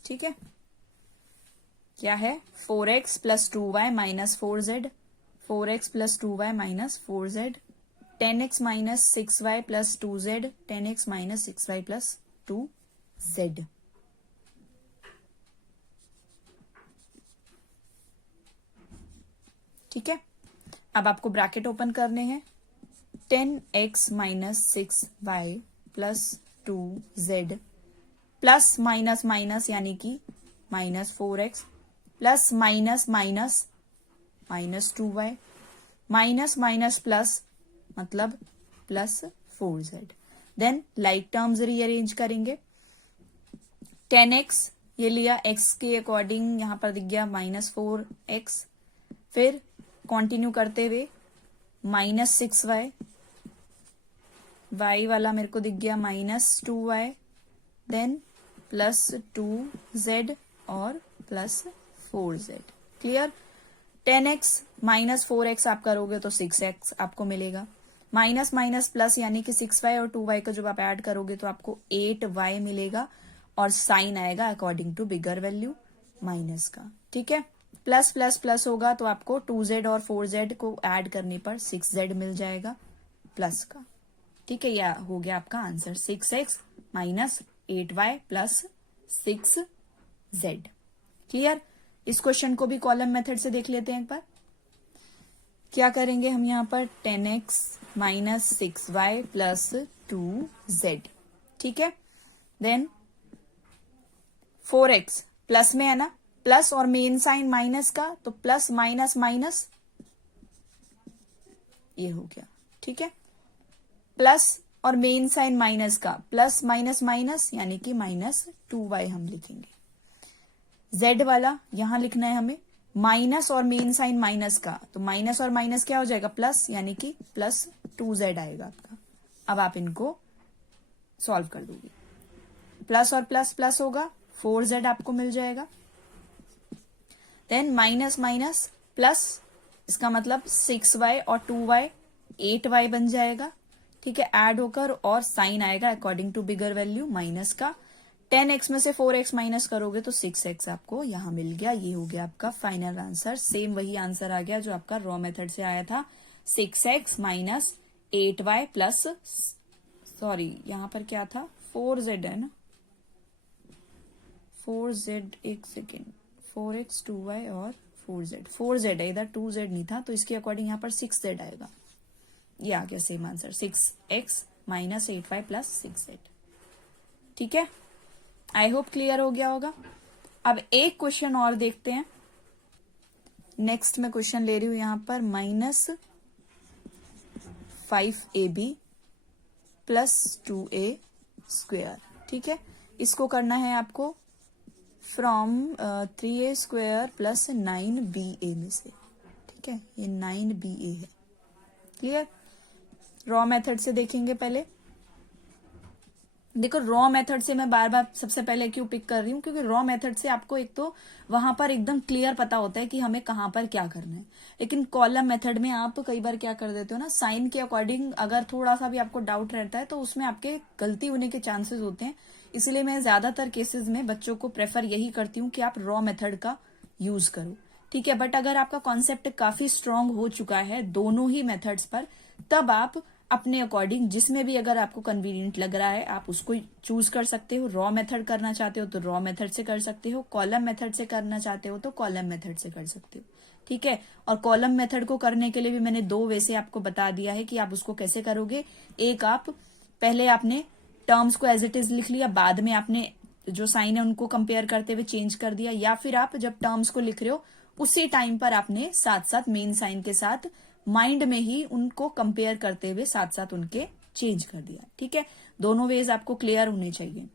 ठीक है, क्या है 4x plus 2y minus 4z, 4x plus 2y minus 4z, 10x minus 6y plus 2z, 10x minus 6y plus 2z। ठीक है, अब आपको ब्रैकेट ओपन करने हैं 10x minus 6y plus 2z plus minus minus यानी कि minus 4x plus minus minus minus 2y minus minus plus मतलब plus 4z। Then like terms rearrange करेंगे 10x ये लिया x के अकॉर्डिंग, यहां पर दिख गया माइनस 4x, फिर कंटिन्यू करते हुए माइनस 6y, y वाला मेरे को दिख गया minus 2y, then plus 2z और plus 4z। Clear. 10x minus 4x आप करोगे तो 6x आपको मिलेगा, माइनस माइनस प्लस यानी कि 6y और 2y का जब आप ऐड करोगे तो आपको 8y मिलेगा और साइन आएगा according to bigger value minus का। ठीक है, प्लस प्लस प्लस होगा तो आपको 2z और 4z को ऐड करने पर 6z मिल जाएगा प्लस का। ठीक है, यह हो गया आपका answer 6x minus 8y plus 6z। Clear. इस क्वेश्चन को भी कॉलम मेथड से देख लेते हैं एक बार। क्या करेंगे हम यहाँ पर 10x minus 6y plus 2z। ठीक है, देन 4x प्लस में है ना, प्लस और मेन साइन माइनस का, तो प्लस माइनस माइनस ये हो गया। ठीक है, प्लस और मेन साइन माइनस का, प्लस माइनस माइनस यानी कि माइनस 2y हम लिखेंगे। z वाला यहां लिखना है हमें माइनस और मेन साइन माइनस का, तो माइनस और माइनस क्या हो जाएगा प्लस, यानी कि प्लस 2z आएगा आपका। अब आप इनको सॉल्व कर दोगे, प्लस और प्लस प्लस होगा, 4z आपको मिल जाएगा। देन माइनस माइनस प्लस, इसका मतलब 6y और 2y 8y बन जाएगा। ठीक है, ऐड होकर और साइन आएगा according to bigger value minus का। 10x में से 4x माइनस करोगे तो 6x आपको यहां मिल गया। ये हो गया आपका फाइनल आंसर। सेम वही आंसर आ गया जो आपका रॉ मेथड से आया था, 6x minus 8y plus, sorry यहां पर क्या था 4z है ना, 4z, एक सेकेंड, 4x 2y और 4z है, इधर 2z नहीं था तो इसके अकॉर्डिंग यहाँ पर 6z आएगा। ये आ गया same answer 6x minus 8y plus 6z। ठीक है, आई होप क्लियर हो गया होगा। अब एक क्वेश्चन और देखते हैं। नेक्स्ट मैं क्वेश्चन ले रही हूं यहां पर minus 5ab plus 2a square. ठीक है, इसको करना है आपको from 3a square plus 9ba में से। ठीक है, ये 9ba है। क्लियर। रॉ मेथड से देखेंगे पहले। देखो रॉ मेथड से मैं बार बार सबसे पहले क्यों पिक कर रही हूँ, क्योंकि रॉ मेथड से आपको एक तो वहां पर एकदम क्लियर पता होता है कि हमें कहां पर क्या करना है। लेकिन कॉलम मेथड में आप कई बार क्या कर देते हो ना, साइन के अकॉर्डिंग अगर थोड़ा सा भी आपको डाउट रहता है तो उसमें आपके गलती होने के चांसेस होते हैं। इसलिए मैं ज्यादातर केसेस में बच्चों को प्रेफर यही करती हूँ कि आप रॉ मेथड का यूज करो। ठीक है, बट अगर आपका कॉन्सेप्ट काफी स्ट्रांग हो चुका है दोनों ही मेथड्स पर, तब आप अपने अकॉर्डिंग जिसमें भी अगर आपको कन्वीनियंट लग रहा है आप उसको चूज कर सकते हो। रॉ मेथड करना चाहते हो तो रॉ मेथड से कर सकते हो, कॉलम मेथड से करना चाहते हो तो कॉलम मेथड से कर सकते हो। ठीक है, और कॉलम मेथड को करने के लिए भी मैंने 2 वे से आपको बता दिया है कि आप उसको कैसे करोगे। एक, आप पहले आपने टर्म्स को एज इट इज लिख लिया, बाद में आपने जो साइन है उनको कंपेयर करते हुए चेंज कर दिया, या फिर आप जब टर्म्स को लिख रहे हो उसी टाइम पर आपने साथ साथ मेन साइन के साथ माइंड में ही उनको कंपेयर करते हुए साथ साथ उनके चेंज कर दिया। ठीक है, दोनों वेज आपको क्लियर होने चाहिए।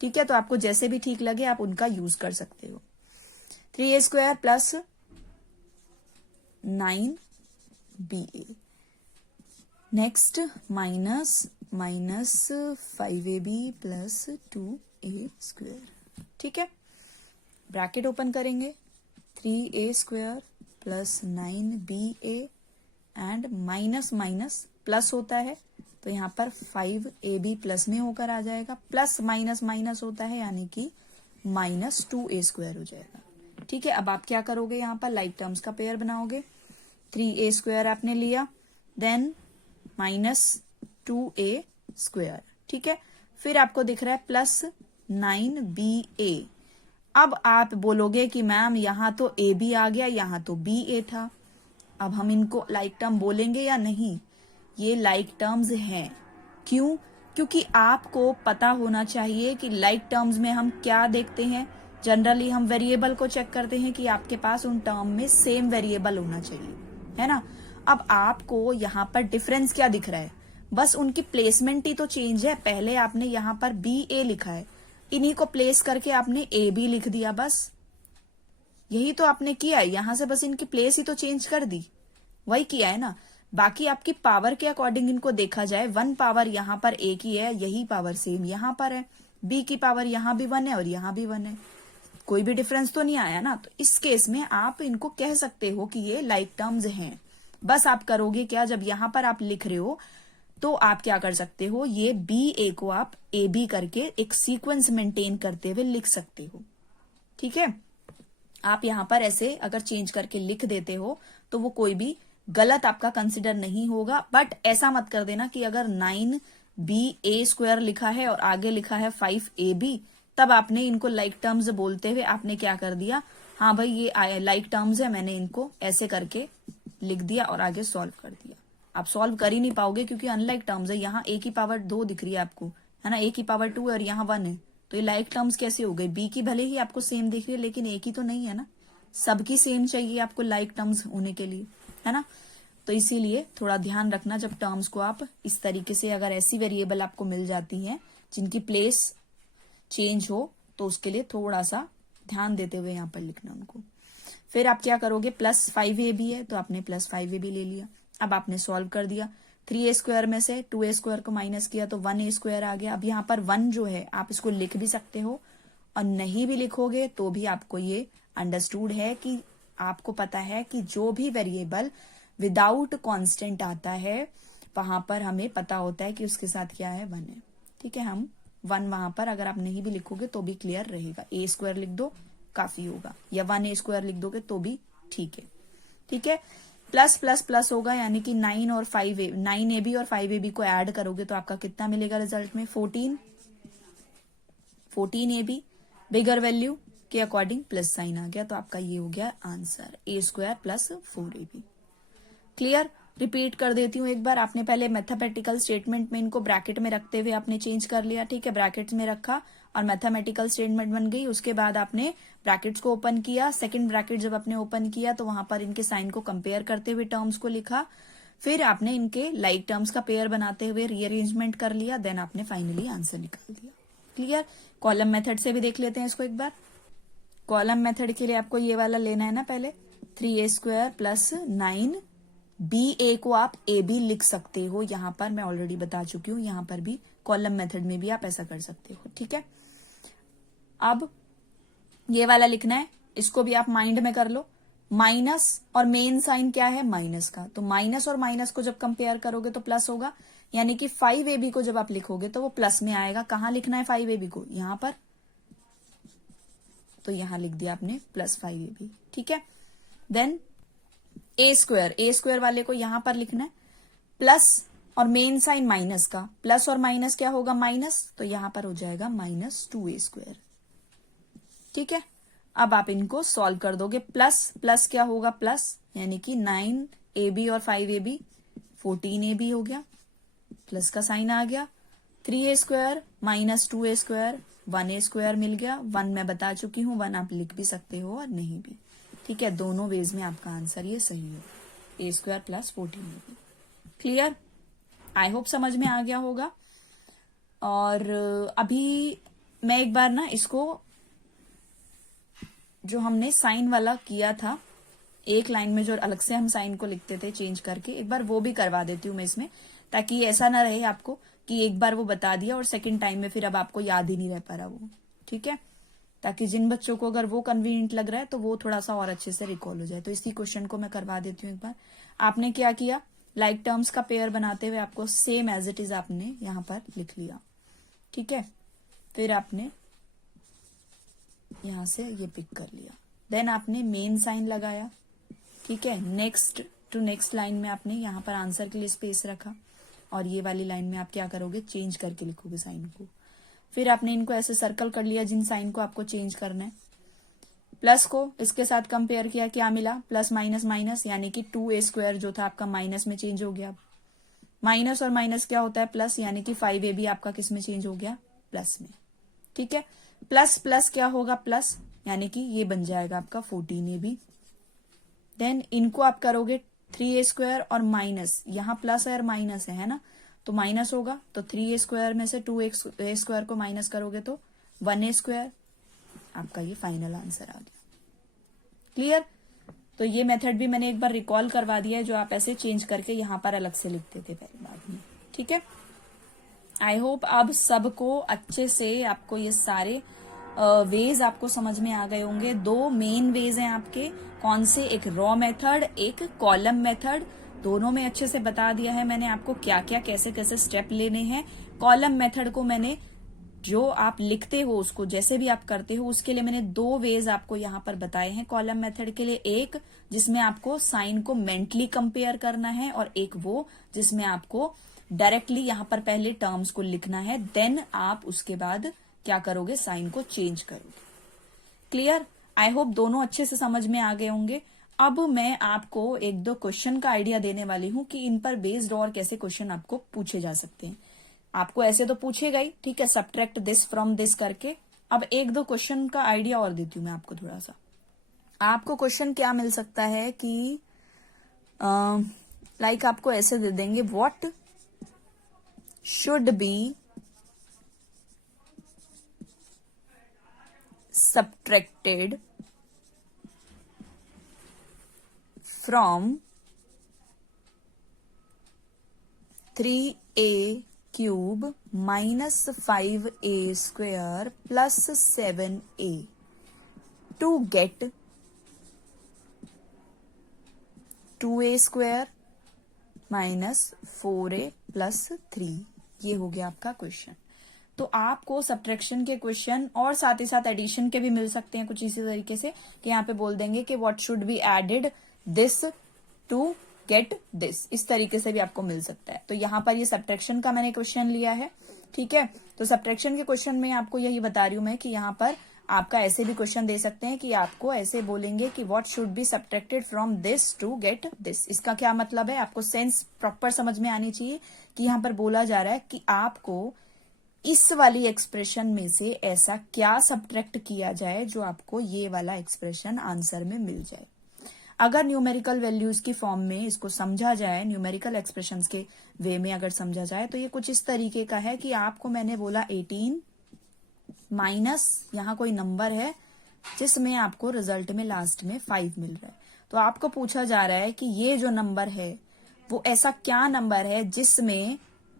ठीक है, तो आपको जैसे भी ठीक लगे आप उनका यूज कर सकते हो। 3a² plus 9ba, next minus 5ab plus 2a²। ठीक है, ब्रैकेट ओपन करेंगे, 3a² plus 9ba and minus minus plus होता है तो यहाँ पर 5ab प्लस में होकर आ जाएगा, प्लस माइनस माइनस होता है यानी कि माइनस 2a² हो जाएगा। ठीक है, अब आप क्या करोगे, यहाँ पर लाइक टर्म्स का पेयर बनाओगे। 3a² आपने लिया, देन माइनस 2a²। ठीक है, फिर आपको दिख रहा है प्लस 9ba। अब आप बोलोगे कि मैम यहाँ तो ab आ गया, यहाँ तो ba था, अब हम इनको लाइक टर्म बोलेंगे या नहीं? ये लाइक टर्म्स हैं। क्यों? क्योंकि आपको पता होना चाहिए कि लाइक टर्म्स में हम क्या देखते हैं। जनरली हम वेरिएबल को चेक करते हैं कि आपके पास उन टर्म में सेम वेरिएबल होना चाहिए, है ना। अब आपको यहाँ पर डिफरेंस क्या दिख रहा है? बस उनकी प्लेसमेंट ही तो चेंज है। पहले आपने यहाँ पर ba लिखा है, इन्हीं को प्लेस करके आपने ab लिख दिया, बस यही तो आपने किया है। यहां से बस इनकी प्लेस ही तो चेंज कर दी, वही किया है ना। बाकी आपकी पावर के अकॉर्डिंग इनको देखा जाए, 1 पावर यहाँ पर a की है, यही पावर सेम यहाँ पर है, b की पावर यहाँ भी 1 है और यहाँ भी 1 है, कोई भी डिफरेंस तो नहीं आया ना। तो इस केस में आप इनको कह सकते हो कि ये लाइक टर्म्स हैं। बस आप करोगे क्या, जब यहाँ पर आप लिख रहे हो तो आप क्या कर सकते हो, ये ba को आप ab करके एक सीक्वेंस मेंटेन करते हुए लिख सकते हो। ठीक है, आप यहाँ पर ऐसे अगर चेंज करके लिख देते हो तो वो कोई भी गलत आपका कंसिडर नहीं होगा। बट ऐसा मत कर देना कि अगर 9ba² लिखा है और आगे लिखा है 5ab, तब आपने इनको लाइक टर्म्स बोलते हुए आपने क्या कर दिया, हाँ भाई ये लाइक टर्म्स है, मैंने इनको ऐसे करके लिख दिया और आगे सॉल्व कर दिया। आप सॉल्व कर ही नहीं पाओगे क्योंकि अनलाइक टर्म्स है। यहाँ a की पावर 2 दिख रही है आपको, है ना, a की पावर 2 है और यहाँ 1 है, तो ये लाइक टर्म्स कैसे हो गई? b की भले ही आपको सेम दिख रही है लेकिन a की तो नहीं है ना, सबकी सेम चाहिए आपको लाइक टर्म्स होने के लिए, है ना। तो इसीलिए थोड़ा ध्यान रखना जब टर्म्स को आप इस तरीके से, अगर ऐसी वेरिएबल आपको मिल जाती है जिनकी प्लेस चेंज हो तो उसके लिए थोड़ा सा ध्यान देते हुए यहाँ पर लिखना उनको। फिर आप क्या करोगे, प्लस 5ab है तो आपने प्लस 5ab ले लिया। अब आपने सॉल्व कर दिया, 3a² में से 2a² को माइनस किया तो 1a² आ गया। अब यहाँ पर 1 जो है आप इसको लिख भी सकते हो और नहीं भी लिखोगे तो भी आपको ये अंडरस्टूड है कि आपको पता है कि जो भी वेरिएबल विदाउट कांस्टेंट आता है वहां पर हमें पता होता है कि उसके साथ क्या है, 1 है। ठीक है, हम 1 वहां पर अगर आप नहीं भी लिखोगे तो भी क्लियर रहेगा, a² लिख दो काफी होगा, या 1a² लिख दोगे तो भी ठीक है। ठीक है, प्लस प्लस प्लस होगा यानी कि 9ab और 5ab को ऐड करोगे तो आपका कितना मिलेगा रिजल्ट में, 14ab, बिगर वैल्यू के अकॉर्डिंग प्लस साइन आ गया तो आपका ये हो गया answer, a² plus 4ab। Clear, repeat कर देती हूँ एक बार। आपने पहले मैथमेटिकल स्टेटमेंट में इनको ब्रैकेट में रखते हुए आपने चेंज कर लिया, ठीक है, ब्रैकेट्स में रखा और मैथमेटिकल स्टेटमेंट बन गई। उसके बाद आपने ब्रैकेट्स को ओपन किया, सेकंड ब्रैकेट जब आपने ओपन किया तो वहां पर इनके साइन को कंपेयर करते हुए टर्म्स को लिखा, फिर आपने इनके लाइक टर्म्स का पेयर बनाते हुए रीअरेंजमेंट कर लिया, देन आपने फाइनली आंसर निकाल दिया। क्लियर, कॉलम मेथड से भी देख लेते हैं इसको एक बार। कॉलम मेथड के लिए आपको ये वाला लेना है ना, पहले 3a² प्लस 9ba को आप ab लिख सकते हो, यहां पर मैं ऑलरेडी बता चुकी हूं, यहां पर भी कॉलम मेथड में भी आप ऐसा कर सकते हो। ठीक है, अब ये वाला लिखना है, इसको भी आप माइंड में कर लो। माइनस और मेन साइन क्या है, माइनस का, तो माइनस और माइनस को जब कंपेयर करोगे तो प्लस होगा, यानी कि 5ab को जब आप लिखोगे तो वो प्लस में आएगा। कहां लिखना है 5ab को, यहां पर, तो यहां लिख दिया आपने प्लस 5ab। ठीक है, देन a² वाले को यहां पर लिखना है, प्लस और मेन साइन माइनस का, प्लस और माइनस क्या होगा, माइनस, तो यहां पर हो जाएगा -2a²। ठीक है, अब आप इनको सॉल्व कर दोगे। प्लस प्लस क्या होगा, प्लस, यानी कि 9ab और 5ab 14ab हो गया, प्लस का साइन आ गया। 3a² -2a² 1a² मिल गया। 1 मैं बता चुकी हूं, 1 आप लिख भी सकते हो और नहीं भी। ठीक है, दोनों वेज में आपका आंसर ये सही है, a² + 14ab। Clear, I hope समझ में आ गया होगा। और अभी मैं एक बार ना इसको, जो हमने साइन वाला किया था एक लाइन में, जो अलग से हम साइन को लिखते थे चेंज करके, एक बार वो भी करवा देती हूँ मैं इसमें, ताकि ऐसा ना रहे आपको कि एक बार वो बता दिया और सेकंड टाइम में फिर अब आपको याद ही नहीं रह पा रहा वो। ठीक है, ताकि जिन बच्चों को अगर वो कन्वीनियंट लग रहा है तो वो थोड़ा सा और अच्छे से रिकॉल हो जाए। तो इसी क्वेश्चन को मैं करवा देती हूँ एक बार। आपने क्या किया, लाइक टर्म्स का पेयर बनाते हुए आपको सेम एज इट इज आपने यहां पर लिख लिया। ठीक है, फिर आपने यहां से ये पिक कर लिया, देन आपने मेन साइन लगाया। ठीक है, नेक्स्ट टू नेक्स्ट लाइन में आपने यहां पर आंसर के लिए स्पेस रखा, और ये वाली लाइन में आप क्या करोगे, चेंज करके लिखोगे साइन को। फिर आपने इनको ऐसे सर्कल कर लिया जिन साइन को आपको चेंज करना है। प्लस को इसके साथ कंपेयर किया, क्या मिला, प्लस माइनस माइनस, यानी कि 2a² जो था आपका माइनस में चेंज हो गया। माइनस और माइनस क्या होता है, प्लस, यानी कि 5ab आपका किस में चेंज हो गया, प्लस में। ठीक है, प्लस प्लस क्या होगा, प्लस, यानी कि ये बन जाएगा आपका 14ab। देन इनको आप करोगे 3a² और माइनस, यहां प्लस है और माइनस है ना, तो माइनस होगा, तो 3a² में से 2a² को माइनस करोगे तो 1a²। आपका ये फाइनल आंसर आ गया। क्लियर, तो ये मेथड भी मैंने एक बार रिकॉल करवा दिया है, जो आप ऐसे चेंज करके यहां पर अलग से लिखते थे पहले बाद में। ठीक है, आई होप अब सबको अच्छे से आपको ये सारे वेज आपको समझ में आ गए होंगे। 2 मेन वेज हैं आपके, कौन से, एक रॉ मेथड, एक कॉलम मेथड। दोनों में अच्छे से बता दिया है मैंने आपको क्या क्या कैसे कैसे स्टेप लेने हैं। कॉलम मेथड को मैंने, जो आप लिखते हो उसको जैसे भी आप करते हो, उसके लिए मैंने 2 वेज आपको यहाँ पर बताए हैं कॉलम मेथड के लिए। एक जिसमें आपको साइन को मेंटली कंपेयर करना है, और एक वो जिसमें आपको डायरेक्टली यहाँ पर पहले टर्म्स को लिखना है, देन आप उसके बाद क्या करोगे, साइन को चेंज करोगे। क्लियर, आई होप दोनों अच्छे से समझ में आ गए होंगे। अब मैं आपको 1-2 क्वेश्चन का आइडिया देने वाली हूं कि इन पर बेस्ड और कैसे क्वेश्चन आपको पूछे जा सकते हैं। आपको ऐसे तो पूछेगा ही, ठीक है, सब्ट्रैक्ट दिस फ्रॉम दिस करके। अब 1-2 क्वेश्चन का आइडिया और देती हूं मैं आपको थोड़ा सा। आपको क्वेश्चन क्या मिल सकता है कि लाइक आपको ऐसे दे देंगे, what should B subtracted from 3a³ -5a² plus 7a to get 2a² -4a plus 3। ये हो गया आपका क्वेश्चन। तो आपको सब्ट्रैक्शन के क्वेश्चन और साथ ही साथ एडिशन के भी मिल सकते हैं कुछ इसी तरीके से, कि यहाँ पे बोल देंगे कि what should be added this to get this, इस तरीके से भी आपको मिल सकता है। तो यहाँ पर ये सब्ट्रैक्शन का मैंने क्वेश्चन लिया है। ठीक है, तो सब्ट्रैक्शन के क्वेश्चन में आपको यही बता रही हूं मैं कि यहाँ पर आपका ऐसे भी क्वेश्चन दे सकते हैं कि आपको ऐसे बोलेंगे कि what should be subtracted from this to get this. इसका क्या मतलब है, आपको सेंस प्रॉपर समझ में आनी चाहिए कि यहाँ पर बोला जा रहा है कि आपको इस वाली एक्सप्रेशन में से ऐसा क्या सब्ट्रैक्ट किया जाए जो आपको ये वाला एक्सप्रेशन आंसर में मिल जाए। अगर न्यूमेरिकल वैल्यूज की फॉर्म में इसको समझा जाए, न्यूमेरिकल एक्सप्रेशंस के वे में अगर समझा जाए, तो ये कुछ इस तरीके का है कि आपको मैंने बोला 18 माइनस यहाँ कोई नंबर है जिसमें आपको रिजल्ट में लास्ट में 5 मिल रहा है। तो आपको पूछा जा रहा है कि ये जो नंबर है वो ऐसा क्या नंबर है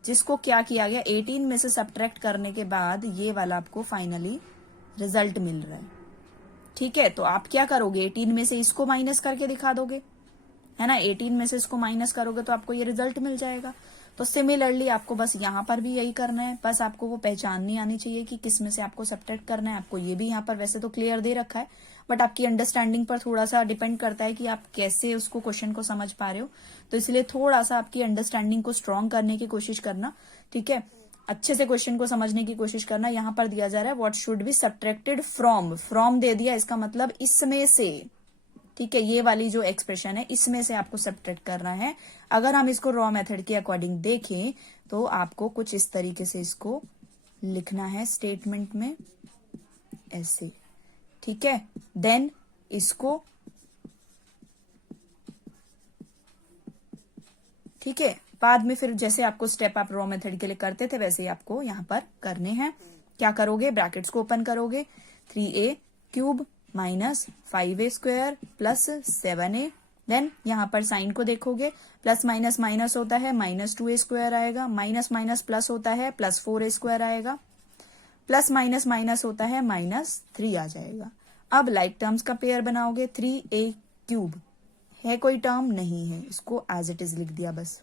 जिसको क्या किया गया, 18 में से सब्ट्रैक्ट करने के बाद ये वाला आपको फाइनली रिजल्ट मिल रहा है। ठीक है, तो आप क्या करोगे, 18 में से इसको माइनस करके दिखा दोगे, है ना, 18 में से इसको माइनस करोगे तो आपको ये रिजल्ट मिल जाएगा। तो सिमिलरली आपको बस यहाँ पर भी यही करना है, बस आपको वो पहचाननी आनी चाहिए कि किस में से आपको सब्ट्रैक्ट करना है। आपको ये भी यहाँ पर वैसे तो क्लियर दे रखा है, बट आपकी अंडरस्टैंडिंग पर थोड़ा सा डिपेंड करता है कि आप कैसे उसको क्वेश्चन को समझ पा रहे हो। तो इसलिए थोड़ा सा आपकी अंडरस्टैंडिंग को स्ट्रॉन्ग करने की कोशिश करना, ठीक है, अच्छे से क्वेश्चन को समझने की कोशिश करना। यहाँ पर दिया जा रहा है what should be subtracted from, from दे दिया, इसका मतलब इसमें से, ठीक है, ये वाली जो एक्सप्रेशन है इसमें से आपको सब्ट्रैक्ट करना है। अगर हम इसको रॉ मेथड के अकॉर्डिंग देखें तो आपको कुछ इस तरीके से इसको लिखना है स्टेटमेंट में, ऐसे, ठीक है। देन इसको, ठीक है, बाद में फिर जैसे आपको स्टेप आप रॉ मेथड के लिए करते थे वैसे ही आपको यहाँ पर करने हैं। क्या करोगे, ब्रैकेट्स को ओपन करोगे, 3a cube minus 5a square plus 7a। Then यहाँ पर साइन को देखोगे, प्लस माइनस माइनस होता है माइनस 2a स्क्वायर आएगा, माइनस माइनस प्लस होता है प्लस 4a स्क्वायर आएगा, प्लस माइनस माइनस होता है माइनस 3 आ जाएगा। अब लाइक टर्म्स का पेयर बनाओगे, 3a क्यूब है, कोई टर्म नहीं है, इसको एज इट इज लिख दिया बस।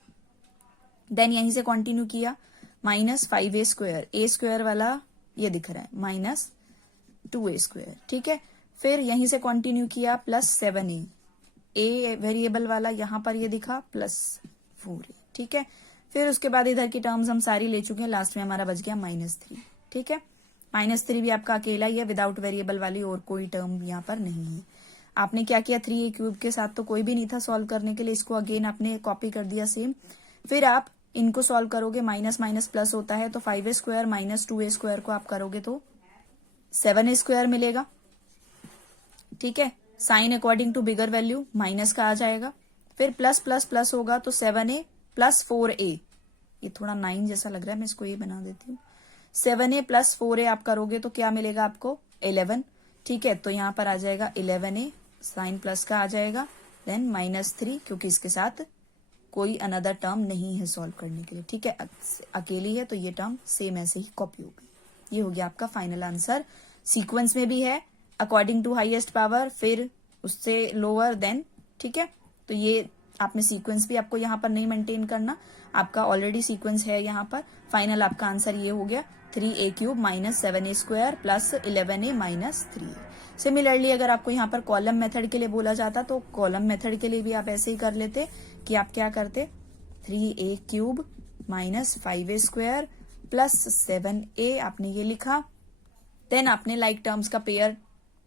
देन यहीं से कंटिन्यू किया, माइनस 5a स्क्वायर, ए स्क्वायर वाला ये दिख रहा है, माइनस 2a स्क्वायर, ठीक है। फिर यहीं से कंटिन्यू किया, प्लस 7a, ए वेरिएबल वाला यहाँ पर ये दिखा, प्लस 4a, ठीक है। फिर उसके बाद इधर की टर्म्स हम सारी ले चुके हैं, लास्ट में हमारा बच गया -3, ठीक है। -3 भी आपका अकेला ही है, विदाउट वेरिएबल वाली और कोई टर्म यहाँ पर नहीं है। आपने क्या किया, 3a क्यूब के साथ तो कोई भी नहीं था सॉल्व करने के लिए, इसको अगेन आपने कॉपी कर दिया सेम। फिर आप इनको सॉल्व करोगे, माइनस माइनस प्लस होता है, तो 5a square minus 2a square को आप करोगे तो 7a स्क्वायर मिलेगा, ठीक है। Sign according to bigger value minus का आ जाएगा, फिर प्लस प्लस प्लस होगा तो 7a प्लस 4a, ये थोड़ा 9 जैसा लग रहा है, मैं इसको ये बना देती हूँ। 7a प्लस 4a आप करोगे तो क्या मिलेगा आपको, 11, ठीक है। तो यहाँ पर आ जाएगा 11a, साइन प्लस का आ जाएगा, देन -3, क्योंकि इसके साथ कोई अनदर टर्म नहीं है सॉल्व करने के लिए, ठीक है, अकेली है तो ये टर्म सेम ऐसे ही कॉपी हो गई। ये हो गया आपका फाइनल आंसर। सीक्वेंस में भी है, अकॉर्डिंग टू हाईएस्ट पावर, फिर उससे लोअर, देन, ठीक है। तो ये आपने सीक्वेंस भी आपको यहाँ पर नहीं मेंटेन करना, आपका ऑलरेडी सीक्वेंस है यहाँ पर। फाइनल आपका आंसर ये हो गया, 3a cube minus 7a square plus 11a minus 3a। Similarly अगर आपको यहाँ पर कॉलम मेथड के लिए बोला जाता तो कॉलम मेथड के लिए भी आप ऐसे ही कर लेते कि आप क्या करते, 3a cube minus 5a square plus 7a आपने ये लिखा। देन आपने लाइक टर्म्स का पेयर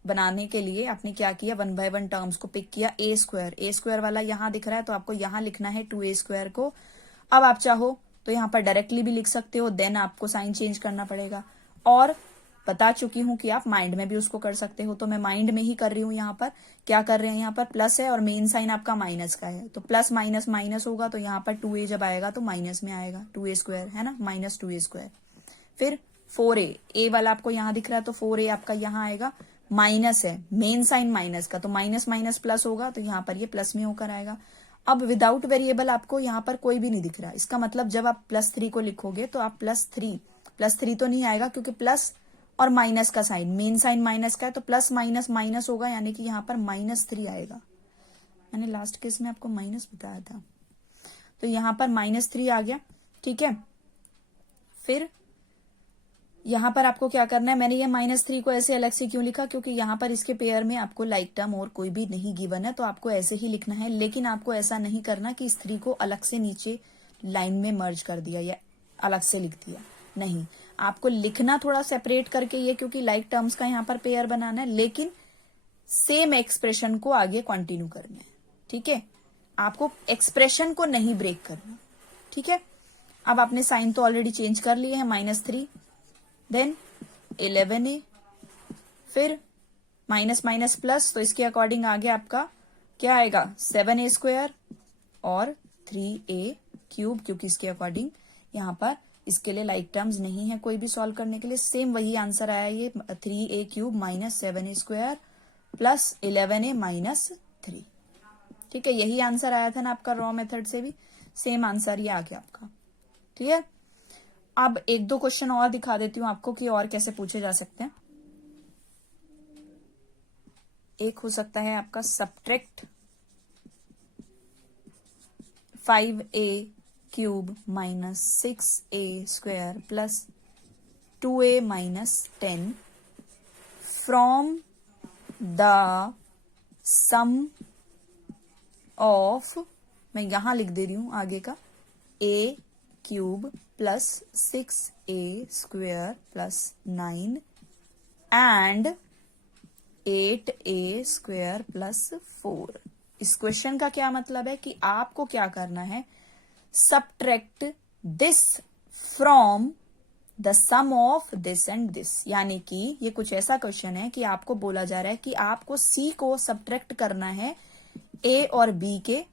बनाने के लिए आपने क्या किया, 1 बाय 1 टर्म्स को पिक किया। ए स्क्वायर वाला यहाँ दिख रहा है तो आपको यहाँ लिखना है 2a स्क्वायर को। अब आप चाहो तो यहाँ पर डायरेक्टली भी लिख सकते हो, देन आपको साइन चेंज करना पड़ेगा। और बता चुकी हूं कि आप माइंड में भी उसको कर सकते हो, तो मैं माइंड में ही कर रही हूँ। यहाँ पर क्या कर रहे हैं, यहाँ पर प्लस है और मेन साइन आपका माइनस का है, तो प्लस माइनस माइनस होगा, तो यहाँ पर 2a जब आएगा तो माइनस में आएगा, 2a स्क्वायर है ना, माइनस 2a स्क्वायर। फिर 4a, ए वाला आपको यहाँ दिख रहा है तो 4a आपका यहाँ आएगा, माइनस है, मेन साइन माइनस का, तो माइनस माइनस प्लस होगा, तो यहाँ पर ये प्लस में होकर आएगा। अब विदाउट वेरिएबल आपको यहाँ पर कोई भी नहीं दिख रहा, इसका मतलब जब आप +3 को लिखोगे तो आप +3 तो नहीं आएगा, क्योंकि प्लस और माइनस का साइन, मेन साइन माइनस का है, तो प्लस माइनस माइनस होगा, यानी कि यहाँ पर -3 आएगा। मैंने लास्ट केस में आपको माइनस बताया था, तो यहाँ पर -3 आ गया, ठीक है। फिर यहाँ पर आपको क्या करना है, मैंने ये -3 को ऐसे अलग से क्यों लिखा, क्योंकि यहाँ पर इसके पेयर में आपको लाइक टर्म और कोई भी नहीं गिवन है, तो आपको ऐसे ही लिखना है। लेकिन आपको ऐसा नहीं करना कि इस 3 को अलग से नीचे लाइन में मर्ज कर दिया या अलग से लिख दिया, नहीं, आपको लिखना थोड़ा सेपरेट करके ये, क्योंकि लाइक टर्म्स का यहाँ पर पेयर बनाना है, लेकिन सेम एक्सप्रेशन को आगे कंटिन्यू करना है, ठीक है। आपको एक्सप्रेशन को नहीं ब्रेक करना, ठीक है। अब आपने साइन तो ऑलरेडी चेंज कर लिए हैं, -3, देन 11a, फिर माइनस माइनस प्लस, तो इसके अकॉर्डिंग आगे आपका क्या आएगा, 7a स्क्वायर और 3a क्यूब, क्योंकि इसके अकॉर्डिंग यहाँ पर इसके लिए लाइक टर्म्स नहीं है कोई भी सॉल्व करने के लिए। सेम वही आंसर आया, ये 3a cube minus 7a square plus 11a minus 3, ठीक है। यही आंसर आया था ना आपका रॉ मेथड से भी, सेम आंसर ये आ गया आपका, ठीक है। अब 1-2 क्वेश्चन और दिखा देती हूँ आपको कि और कैसे पूछे जा सकते हैं। एक हो सकता है आपका subtract 5a cube minus 6a square plus 2a minus 10 from the sum of, मैं यहां लिख दे रही हूं आगे का, a cube plus 6a square plus 9 and 8a square plus 4। इस क्वेश्चन का क्या मतलब है कि आपको क्या करना है, subtract this from the sum of this and this. यानी कि ये कुछ ऐसा क्वेश्चन है कि आपको बोला जा रहा है कि आपको सी को सबट्रैक्ट करना है ए और बी के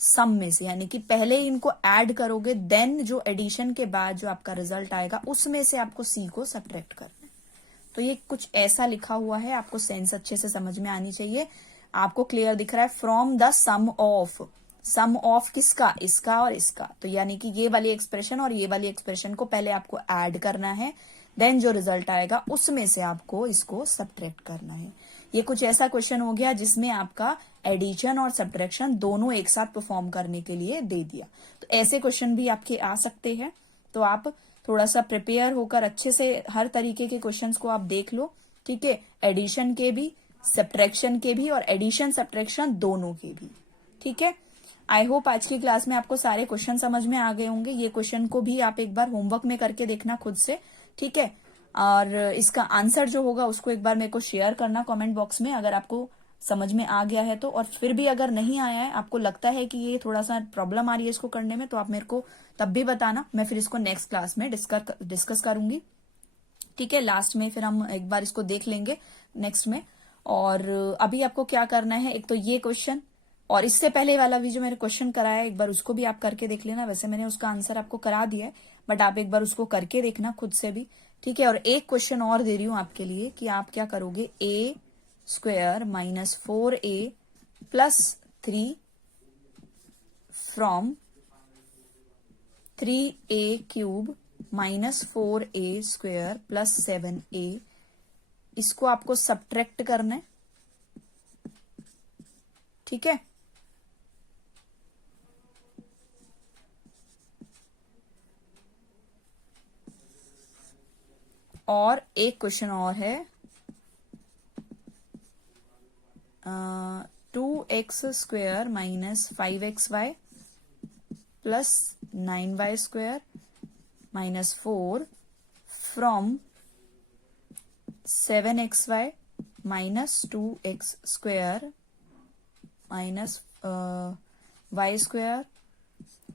सम में से, यानी कि पहले इनको ऐड करोगे, देन जो एडिशन के बाद जो आपका रिजल्ट आएगा उसमें से आपको सी को सबट्रैक्ट करना है। तो ये कुछ ऐसा लिखा हुआ है, आपको सेंस अच्छे से समझ में आनी चाहिए। आपको क्लियर दिख रहा है, from the sum of, sum of किसका, इसका और इसका। तो यानी कि ये वाली एक्सप्रेशन और ये वाली एक्सप्रेशन को पहले आपको ऐड करना है, देन जो रिजल्ट आएगा उसमें से आपको इसको सबट्रैक्ट करना है। ये कुछ ऐसा क्वेश्चन हो गया जिसमें आपका एडिशन और सब्ट्रैक्शन दोनों एक साथ परफॉर्म करने के लिए दे दिया। तो ऐसे क्वेश्चन भी आपके आ सकते हैं, तो आप थोड़ा सा प्रिपेयर होकर अच्छे से हर तरीके के क्वेश्चंस को आप देख लो, ठीक है, एडिशन के भी, सब्ट्रैक्शन के भी और एडिशन सब्ट्रैक्शन दोनों के भी, ठीक है। आई होप आज की क्लास में आपको सारे क्वेश्चन समझ में आ गए होंगे। ये क्वेश्चन को भी आप एक बार होमवर्क में करके देखना खुद से, ठीक है, और इसका आंसर जो होगा उसको एक बार मेरे को शेयर करना कमेंट बॉक्स में, अगर आपको समझ में आ गया है तो। और फिर भी अगर नहीं आया है, आपको लगता है कि ये थोड़ा सा प्रॉब्लम आ रही है इसको करने में, तो आप मेरे को तब भी बताना, मैं फिर इसको नेक्स्ट क्लास में डिस्कस करूंगी, ठीक है। लास्ट में फिर हम एक बार इसको देख लेंगे नेक्स्ट में। और अभी आपको क्या करना है, एक तो ये क्वेश्चन और इससे पहले वाला भी जो मैंने क्वेश्चन कराया है, एक बार उसको भी आप करके देख लेना। वैसे मैंने उसका आंसर आपको करा दिया है, बट आप एक बार उसको करके देखना खुद से भी, ठीक है। और एक क्वेश्चन और दे रही हूं आपके लिए कि आप क्या करोगे, a square minus 4a plus 3 from 3a cube minus 4a square plus 7a, इसको आपको सब्ट्रैक्ट करना है, ठीक है। और एक क्वेश्चन और है, 2x square minus 5xy plus 9y square minus 4 from 7xy minus 2x square minus y square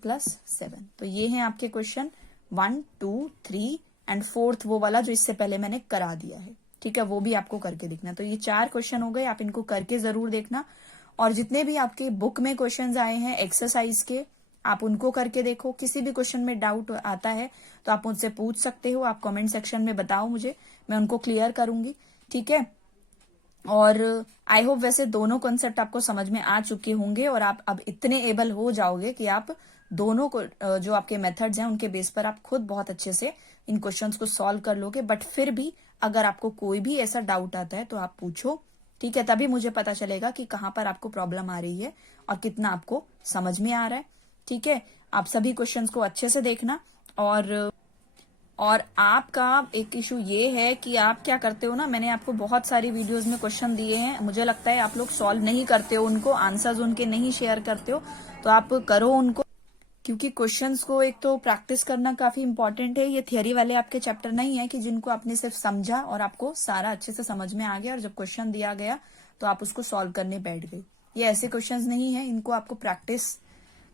plus 7। तो ये हैं आपके क्वेश्चन 1, 2, 3 एंड 4th वो वाला जो इससे पहले मैंने करा दिया है, ठीक है, वो भी आपको करके देखना। तो ये 4 क्वेश्चन हो गए, आप इनको करके जरूर देखना। और जितने भी आपके बुक में क्वेश्चंस आए हैं एक्सरसाइज के, आप उनको करके देखो। किसी भी क्वेश्चन में डाउट आता है तो आप मुझसे पूछ सकते हो, आप कमेंट सेक्शन में बताओ मुझे, मैं उनको क्लियर करूंगी, ठीक है। और आई होप वैसे दोनों कॉन्सेप्ट आपको समझ में आ चुके होंगे और आप अब इतने एबल हो जाओगे कि आप दोनों को जो आपके मेथड्स हैं उनके बेस पर आप खुद बहुत अच्छे से इन क्वेश्चंस को सॉल्व कर लोगे। बट फिर भी अगर आपको कोई भी ऐसा डाउट आता है तो आप पूछो, ठीक है, तभी मुझे पता चलेगा कि कहाँ पर आपको प्रॉब्लम आ रही है और कितना आपको समझ में आ रहा है, ठीक है। आप सभी क्वेश्चंस को अच्छे से देखना। और आपका एक इशू ये है कि आप क्या करते हो ना, मैंने आपको बहुत सारी वीडियोस में क्वेश्चन दिए हैं, मुझे लगता है आप लोग सॉल्व नहीं करते हो उनको, आंसर्स उनके नहीं शेयर करते हो, तो आप करो उनको, क्योंकि क्वेश्चंस को एक तो प्रैक्टिस करना काफी इंपॉर्टेंट है। ये थियरी वाले आपके चैप्टर नहीं है कि जिनको आपने सिर्फ समझा और आपको सारा अच्छे से समझ में आ गया और जब क्वेश्चन दिया गया तो आप उसको सॉल्व करने बैठ गए। ये ऐसे क्वेश्चंस नहीं है, इनको आपको प्रैक्टिस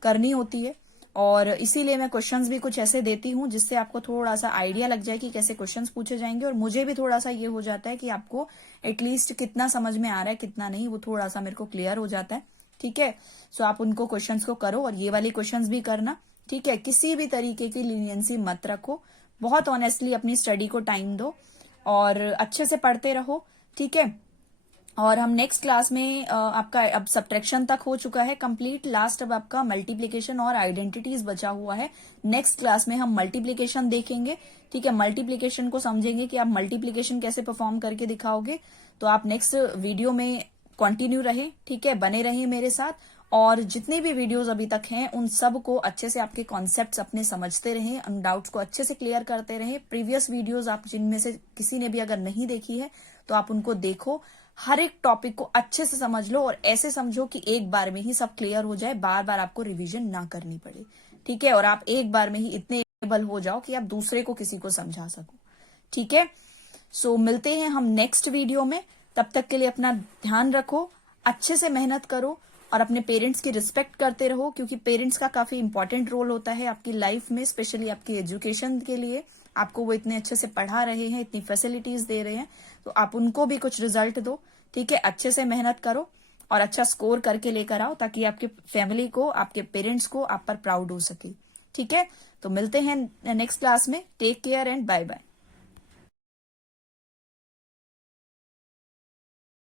करनी होती है। और इसीलिए मैं क्वेश्चंस भी कुछ ऐसे देती हूँ जिससे आपको थोड़ा सा आइडिया लग जाए कि कैसे क्वेश्चंस पूछे जाएंगे, और मुझे भी थोड़ा सा ये हो जाता है कि आपको एटलीस्ट कितना समझ में आ रहा है कितना नहीं, वो थोड़ा सा मेरे को क्लियर हो जाता है, ठीक है। सो आप उनको क्वेश्चंस को करो और ये वाले क्वेश्चंस भी करना, ठीक है। किसी भी तरीके की लीनियंसी मत रखो, बहुत ऑनेस्टली अपनी स्टडी को टाइम दो और अच्छे से पढ़ते रहो, ठीक है। और हम नेक्स्ट क्लास में आपका अब सब्ट्रैक्शन तक हो चुका है कंप्लीट, लास्ट अब आपका मल्टीप्लिकेशन और आइडेंटिटीज बचा हुआ है। नेक्स्ट क्लास में हम मल्टीप्लिकेशन देखेंगे, ठीक है, मल्टीप्लिकेशन को समझेंगे कि आप मल्टीप्लिकेशन कैसे परफॉर्म करके दिखाओगे। तो आप नेक्स्ट वीडियो में कंटिन्यू रहे, ठीक है, बने रहे मेरे साथ। और जितने भी वीडियोस अभी तक हैं उन सब को अच्छे से आपके कॉन्सेप्ट्स अपने समझते रहें, उन डाउट्स को अच्छे से क्लियर करते रहें। प्रीवियस वीडियोस आप जिनमें से किसी ने भी अगर नहीं देखी है तो आप उनको देखो, हर एक टॉपिक को अच्छे से समझ लो और ऐसे समझो कि एक बार में ही सब क्लियर हो जाए, बार बार आपको रिवीजन ना करनी पड़े, ठीक है। और आप एक बार में ही इतने एबल हो जाओ कि आप दूसरे को किसी को समझा सको, ठीक है। सो मिलते हैं हम नेक्स्ट वीडियो में, तब तक के लिए अपना ध्यान रखो, अच्छे से मेहनत करो और अपने पेरेंट्स की रिस्पेक्ट करते रहो, क्योंकि पेरेंट्स का काफी इंपॉर्टेंट रोल होता है आपकी लाइफ में, स्पेशली आपकी एजुकेशन के लिए। आपको वो इतने अच्छे से पढ़ा रहे हैं, इतनी फैसिलिटीज दे रहे हैं, तो आप उनको भी कुछ रिजल्ट दो, ठीक है। अच्छे से मेहनत करो और अच्छा स्कोर करके लेकर आओ, ताकि आपके फैमिली को, आपके पेरेंट्स को आप पर प्राउड हो सके, ठीक है। तो मिलते हैं नेक्स्ट क्लास में। Take care and bye bye.